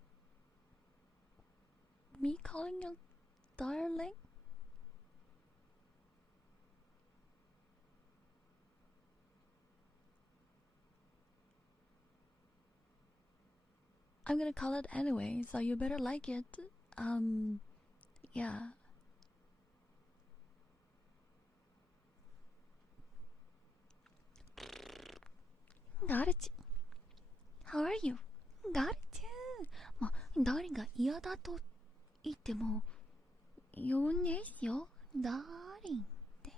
me calling you darling? I'm gonna call it anyway, so you better like it. Yeah. Got it. How are you? Got it. まあ、誰が嫌だと言っても言うんですよ。Darling って。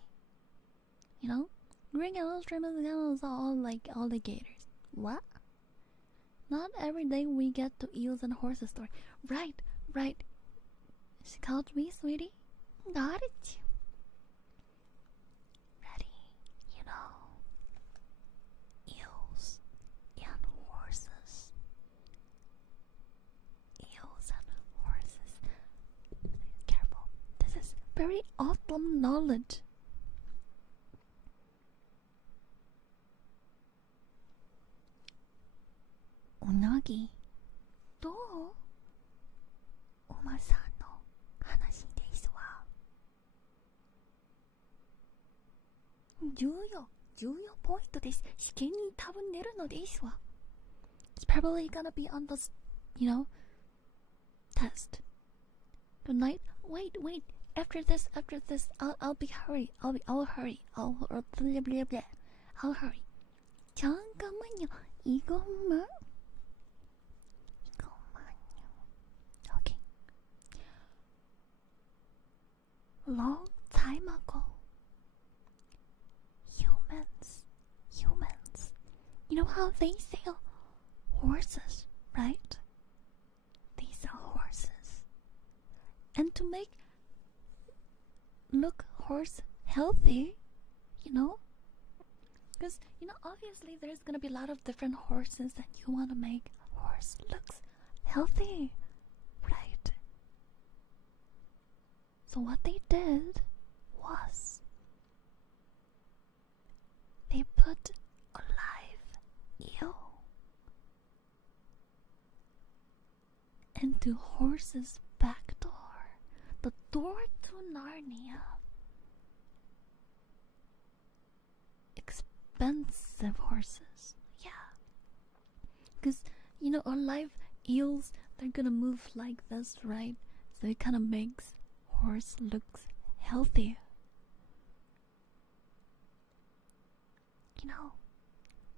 You know? Green and streamers are all like alligators. What? Not every day we get to eels and horses story. Right, right. She called me, sweetie. Got it. Ready, you know. Eels and horses. Eels and horses. Careful. This is very awesome knowledge. Unagi, どう？おまさんの話ですわ。重要ポイントです。試験に多分出るのですわ。It's probably gonna be on the, you know, test. Tonight, wait. After this, I'll hurry. I'll hurry. I'll hurry. 잠깐만요. 이것만. Okay. Long time ago, humans, you know how they sell horses, right? They sell horses. And to make look horse healthy, you know? Because, you know, obviously there's gonna be a lot of different horses and you want to make horse looks healthy, right? So what they did was they put a live eel into horse's back door, the door to Narnia. Expensive horses, yeah. Because, you know, our live eels, they're gonna move like this, right? So it kind of makes horse looks healthy. You know,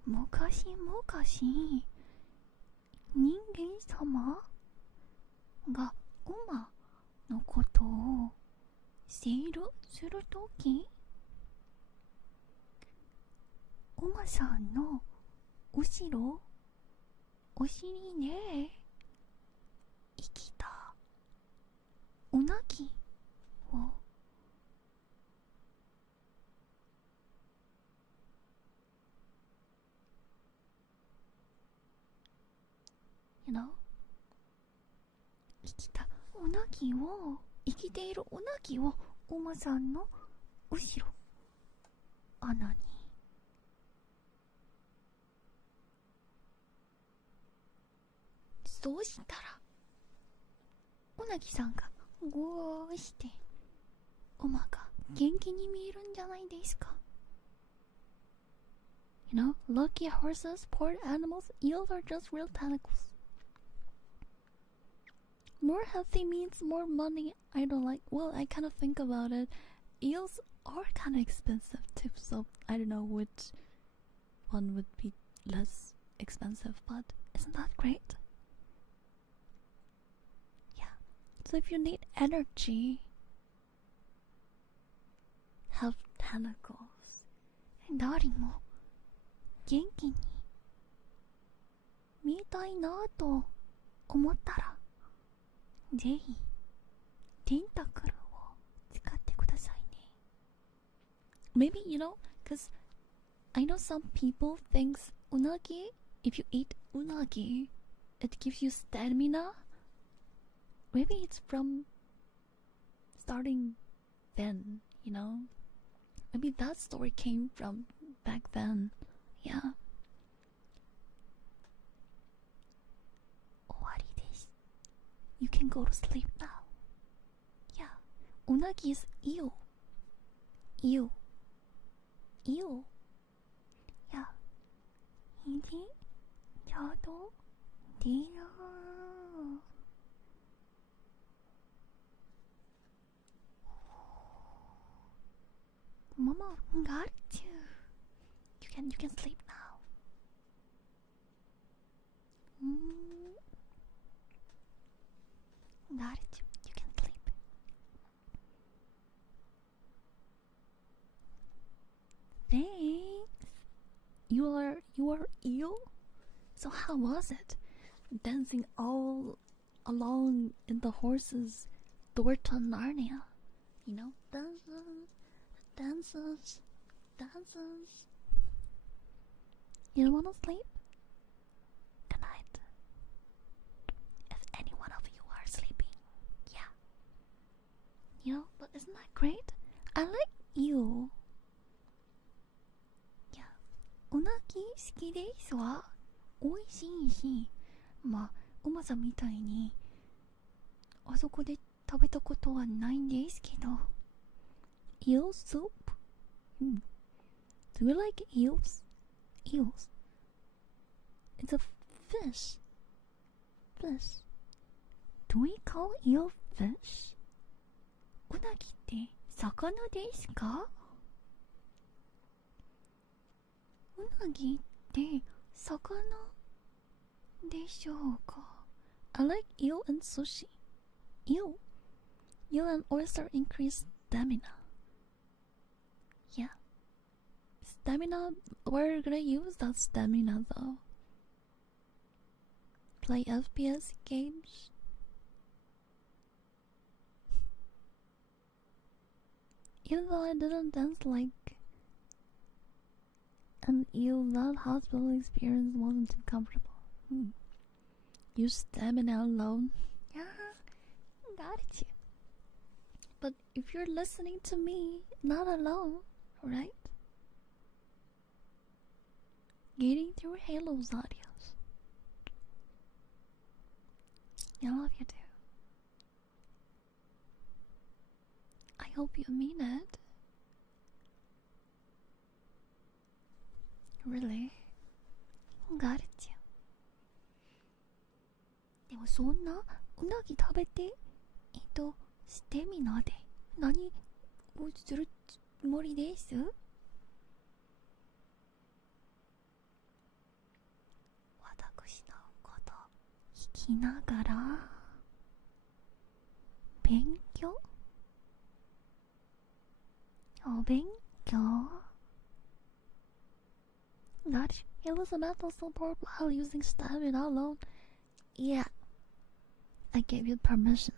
昔人間様が馬のことをセールするとき、馬さんの後ろ、お尻ね、生きたうなぎをYou know? 生きているうなぎを馬さんの後ろ穴にそうしたらうなぎさんがゴーして馬が元気に見えるんじゃないですか。You know, lucky horses, poor animals, eels are just real tentacles. More healthy means more money. I don't like. Well, I kind of think about it. Eels are kind of expensive too, so I don't know which one would be less expensive, but isn't that great? Yeah. So if you need energy, have tentacles. 誰も元気に見たいなと思ったらぜひテンタクルを使ってくださいね。Maybe, you know, because I know some people thinks unagi, if you eat unagi, it gives you stamina. Maybe it's from starting then, you know? Maybe that story came from back then. Yeah. can go to sleep now. Yeah. Unagi is eel. Eel. Eel. Yeah. 이제 저도 돼요. Mama, got you. You can sleep now. Got it. You can sleep. Thanks. You are ill? So how was it? Dancing all along in the horse's door to Narnia. You know, dances. You don't wanna sleep? Good night. If any one of you are sleeping, yeah. You know, but isn't that great? I like you. Yeah. うなぎ好きですわ。美味しいし、まあ、うまさみたいにあそこで食べたことはないんですけど。Eel soup? Do you like eels? Eels. It's a fish. Fish. Do we call eel fish? うなぎって魚ですか？うなぎって魚でしょうか？ I like eel and sushi. Eel and oyster increase stamina. Yeah. Stamina, we're gonna use that stamina though. Play FPS games. Even though I didn't dance like an eel, that hospital experience wasn't too comfortable. Use stamina alone. Yeah, got you. But if you're listening to me, not alone, right? Getting through Halo's audios. I love you too. I hope you mean it. Really? Got it. でもそんなうなぎ食べてステミナで何をするつもりです？私のこと聞きながら勉強？お勉強？ Got you. It was a mental support while using stamina alone. Yeah, I gave you permission.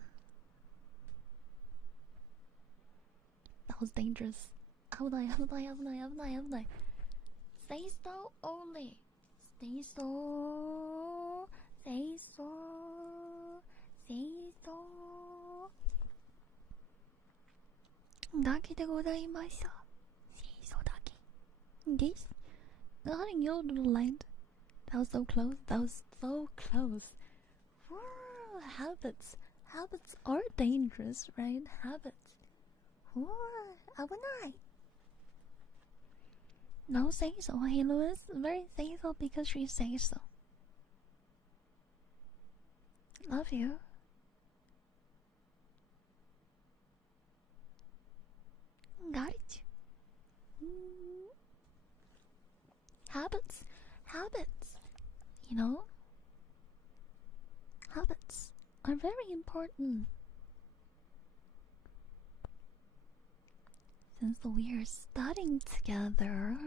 That was dangerous. 危ない。SEISOly. SEISO. だけでございました。SEISOだけです。Nothing you little land. That was so close. Whoa, habits are dangerous, right? Habits. Whoa, 危ない. No say so. Halo is very say so because she says so. Love you. Got it. Habits. You know, habits are very important. Since we are studying together.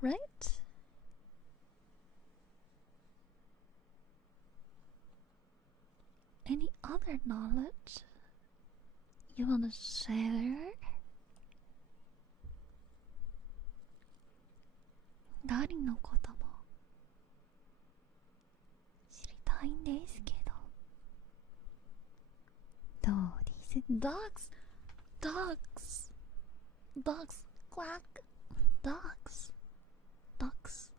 Right? Any other knowledge you want to share? 誰のことも知りたいんですけど。どうです？ Dogs! Quack! Ducks. Ducks.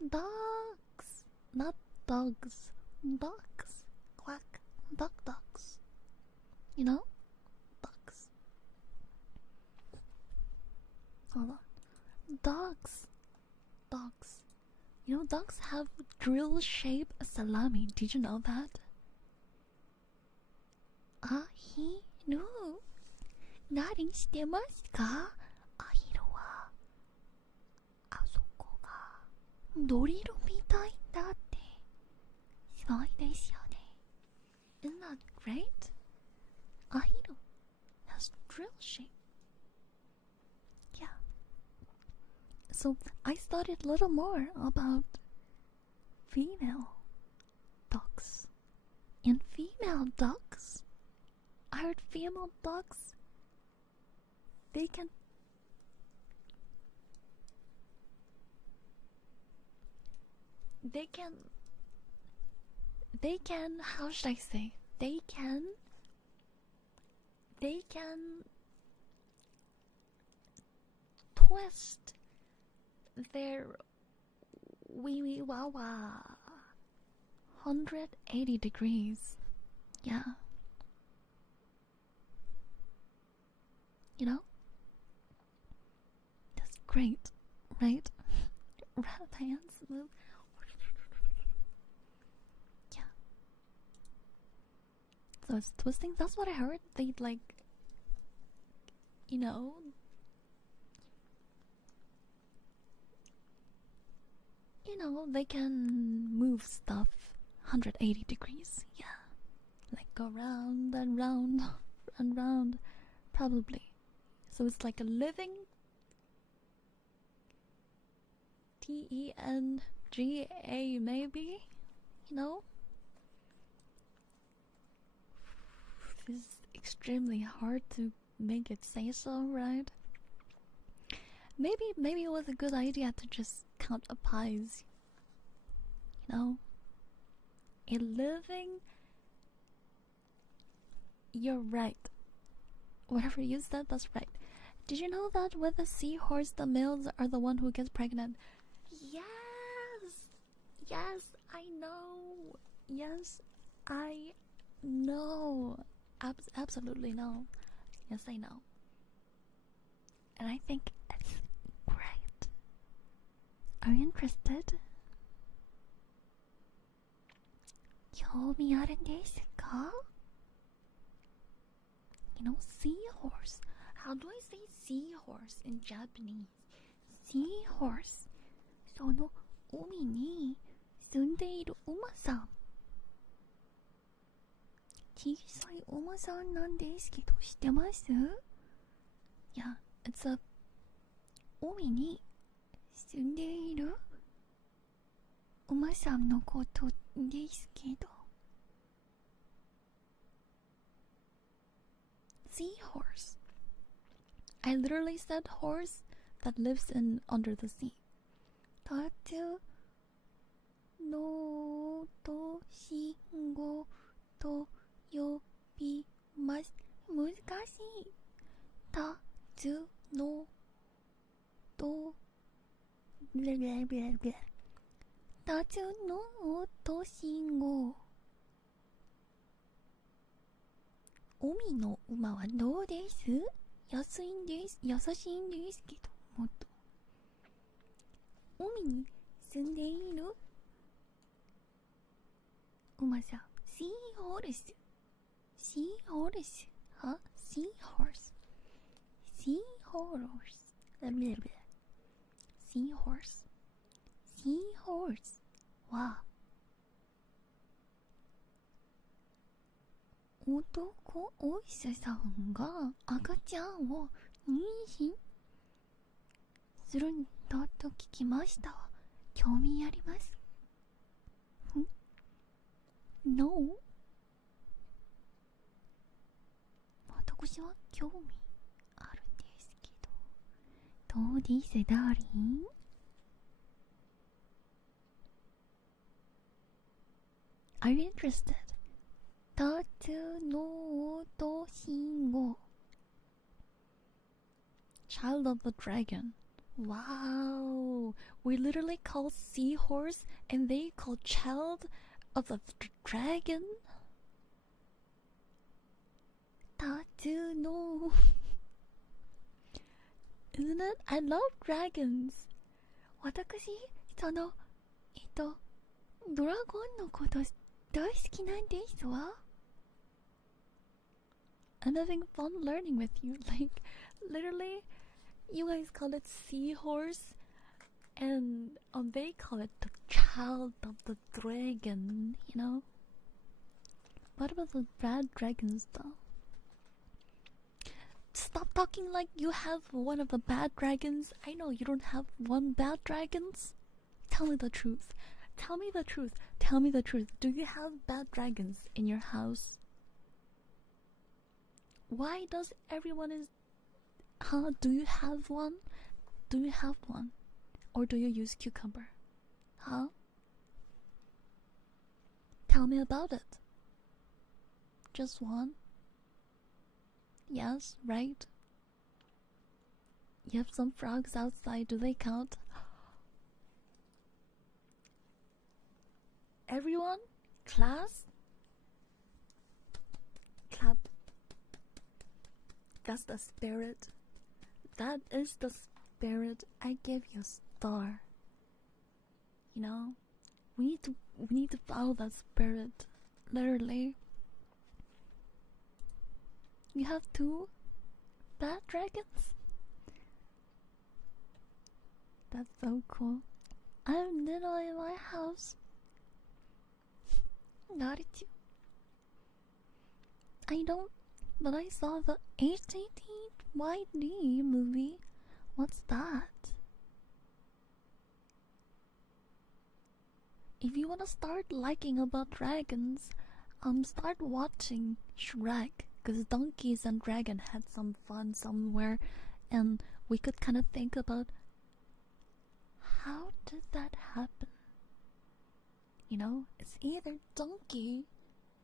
Ducks. Not dogs. Ducks. Quack. Ducks. You know? Ducks. Hold on. Ducks. You know, ducks have drill-shaped salami. Did you know that? Ahiru. 何してますか？アヒルはあそこがドリルみたいだって。すごいですよね。Isn't that great? アヒル has drill shape. Yeah. So I studied a little more about female ducks. And female ducks, I heard female ducks, they can how should I say, they can twist their wee wee wah wah 180 degrees. Yeah. You know? That's great, right? Rat hands move. Yeah. So it's twisting. That's what I heard. They'd like, you know, they can move stuff 180 degrees. Yeah. Like go round and round and round. Probably. So it's like a living TENGA maybe? You know? This is extremely hard to make it say so, right? Maybe it was a good idea to just count up pies. You know? A living... You're right. Whatever you said, that's right. Did you know that with a seahorse, the males are the one who gets pregnant? Yes! Yes, I know! Yes, I know! Absolutely no. Yes, I know. And I think it's great. Are you interested? 興味あるんですか? You know, seahorse. How do I say seahorse in Japanese? Seahorse. その海に住んでいる馬さん。小さい馬さんなんですけど、知ってます? Yeah, it's a 海に住んでいる馬さんのことですけど。Seahorse. I literally said horse that lives in under the sea. タトゥのと信号と呼びます。難しい。タトゥのとタトゥのと信号。海の馬はどうです？安いんです。優しいんですけど、もっと。海に住んでいる馬さん。シーホルス。シーホルス。は？シーホルス。シーホルス。シーホルス。シーホルスは、男お医者さんが赤ちゃんを妊娠するんだと聞きました。興味あります？No? 私は興味あるんですけど。どうです、ダーリン？Are you interested? タトゥの音信号。Child of the dragon. Wow. We literally call seahorse and they call child of the dragon. Tattoo, no. Isn't it? I love dragons. 私、ドラゴンのこと大好きなんですわ。I'm having fun learning with you. Like, literally, you guys call it seahorse, and they call it the child of the dragon, you know? What about the bad dragons, though? Stop talking like you have one of the bad dragons. I know you don't have one bad dragons. Tell me the truth. Tell me the truth. Tell me the truth. Do you have bad dragons in your house? Why does everyone is... Huh? Do you have one? Do you have one? Or do you use cucumber? Huh? Tell me about it. Just one? Yes, right? You have some frogs outside. Do they count? Everyone? Class? Clap. That's the spirit. That is the spirit. I give you a star. You know? We need to follow that spirit. Literally. You have 2 bad dragons? That's so cool. I have Nino in my house. Got it too. I don't, but I saw the HAT-YD movie. What's that? If you wanna start liking about dragons, start watching Shrek. Because donkeys and dragon had some fun somewhere, and we could kind of think about how did that happen? You know, it's either donkey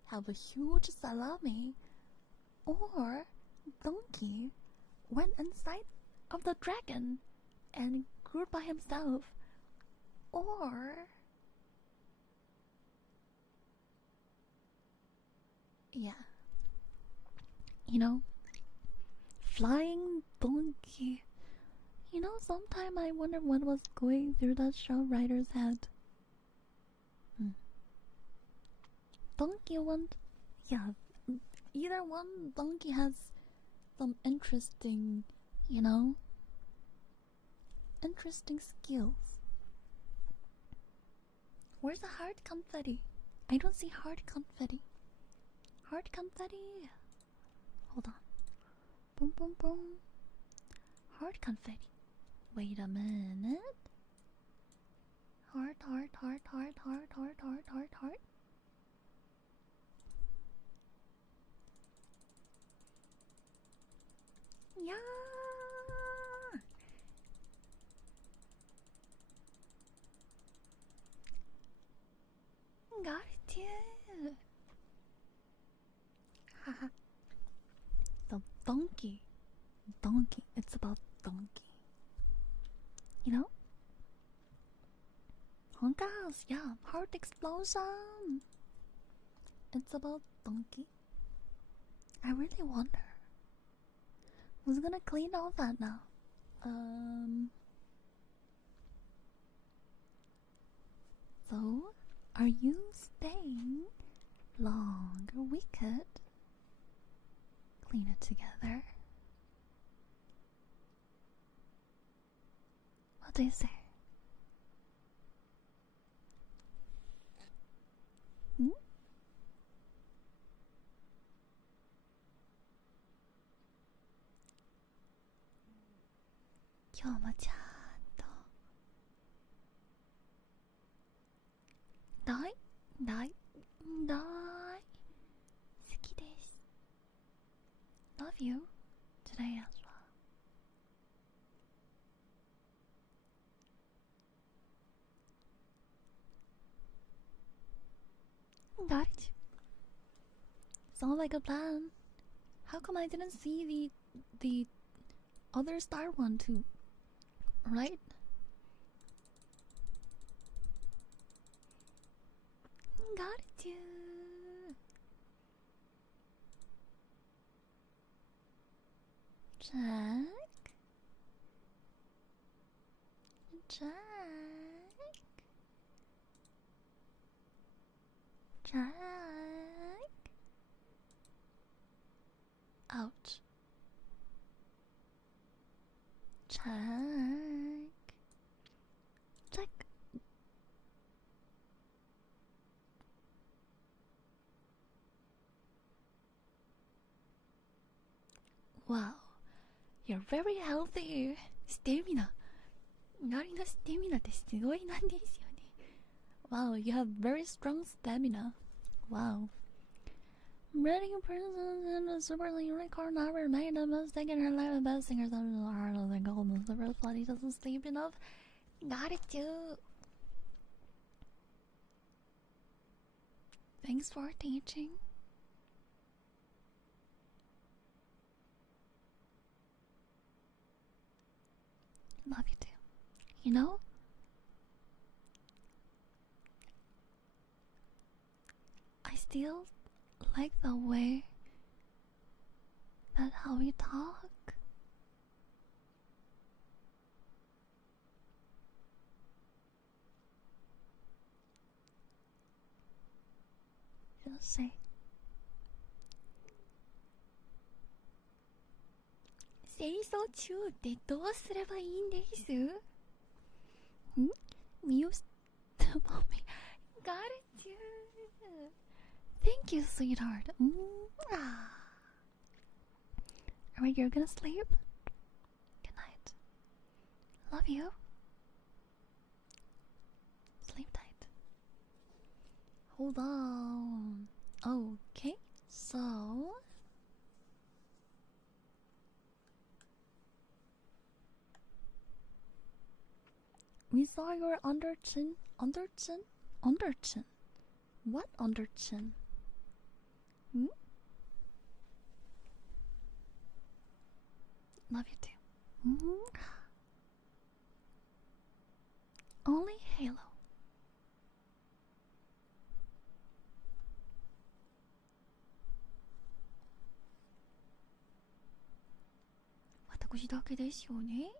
have a huge salami, or donkey went inside of the dragon and grew by himself, or yeah. You know, flying donkey. You know, sometime I wonder what was going through that show writer's head. Donkey one, yeah, either one donkey has some interesting, you know, interesting skills. Where's the hard confetti? I don't see hard confetti. Hard confetti. Hold on. Boom, boom, boom. Hard confetti. Wait a minute. Heart. Yeah. Got it too. Haha. The donkey. It's about donkey. You know? Honkas, yeah. Heart explosion. It's about donkey. I really wonder. Who's gonna clean all that now? So, are you staying long? We could clean it together. What do you say? Hmm? 今日もちゃんと大好きです。Love you today as well. Got it. Sounds like a plan. How come I didn't see the other star one too, right? Got it. Check. Check. Check. Ouch. Check. Check. Wow, you're very healthy. ステミナ。ガリのステミナってすごいなんですよね。Wow, you have very strong stamina. Wow. Breeding persons and a super unicorn never made a mistake in her life. The best singers of the heart of the golden silver blood. He doesn't sleep enough. Got it too. Thanks for teaching. Love you too. You know, I still like the way that how we talk. Just say, SEISOlyってどうすればいいんです？ん？ Muse the mommy. Got it too. Thank you, sweetheart. Alright, you're gonna sleep? Good night. Love you. Sleep tight. Hold on. Okay, so we saw your under chin. What under chin? Love you too. Only Halo. Watakushi dake desu yo ne?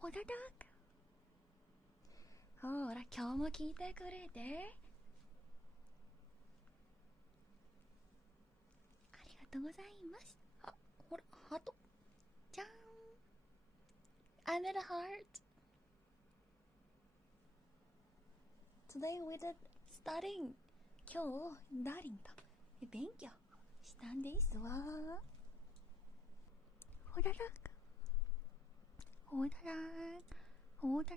ほらだほら今日も聞いてくれてありがとうございます。あ、ほらハートじゃーん I made a heart. Today we did studying. 今日ダーリンと勉強したんですわ。ほらだほらだほらだ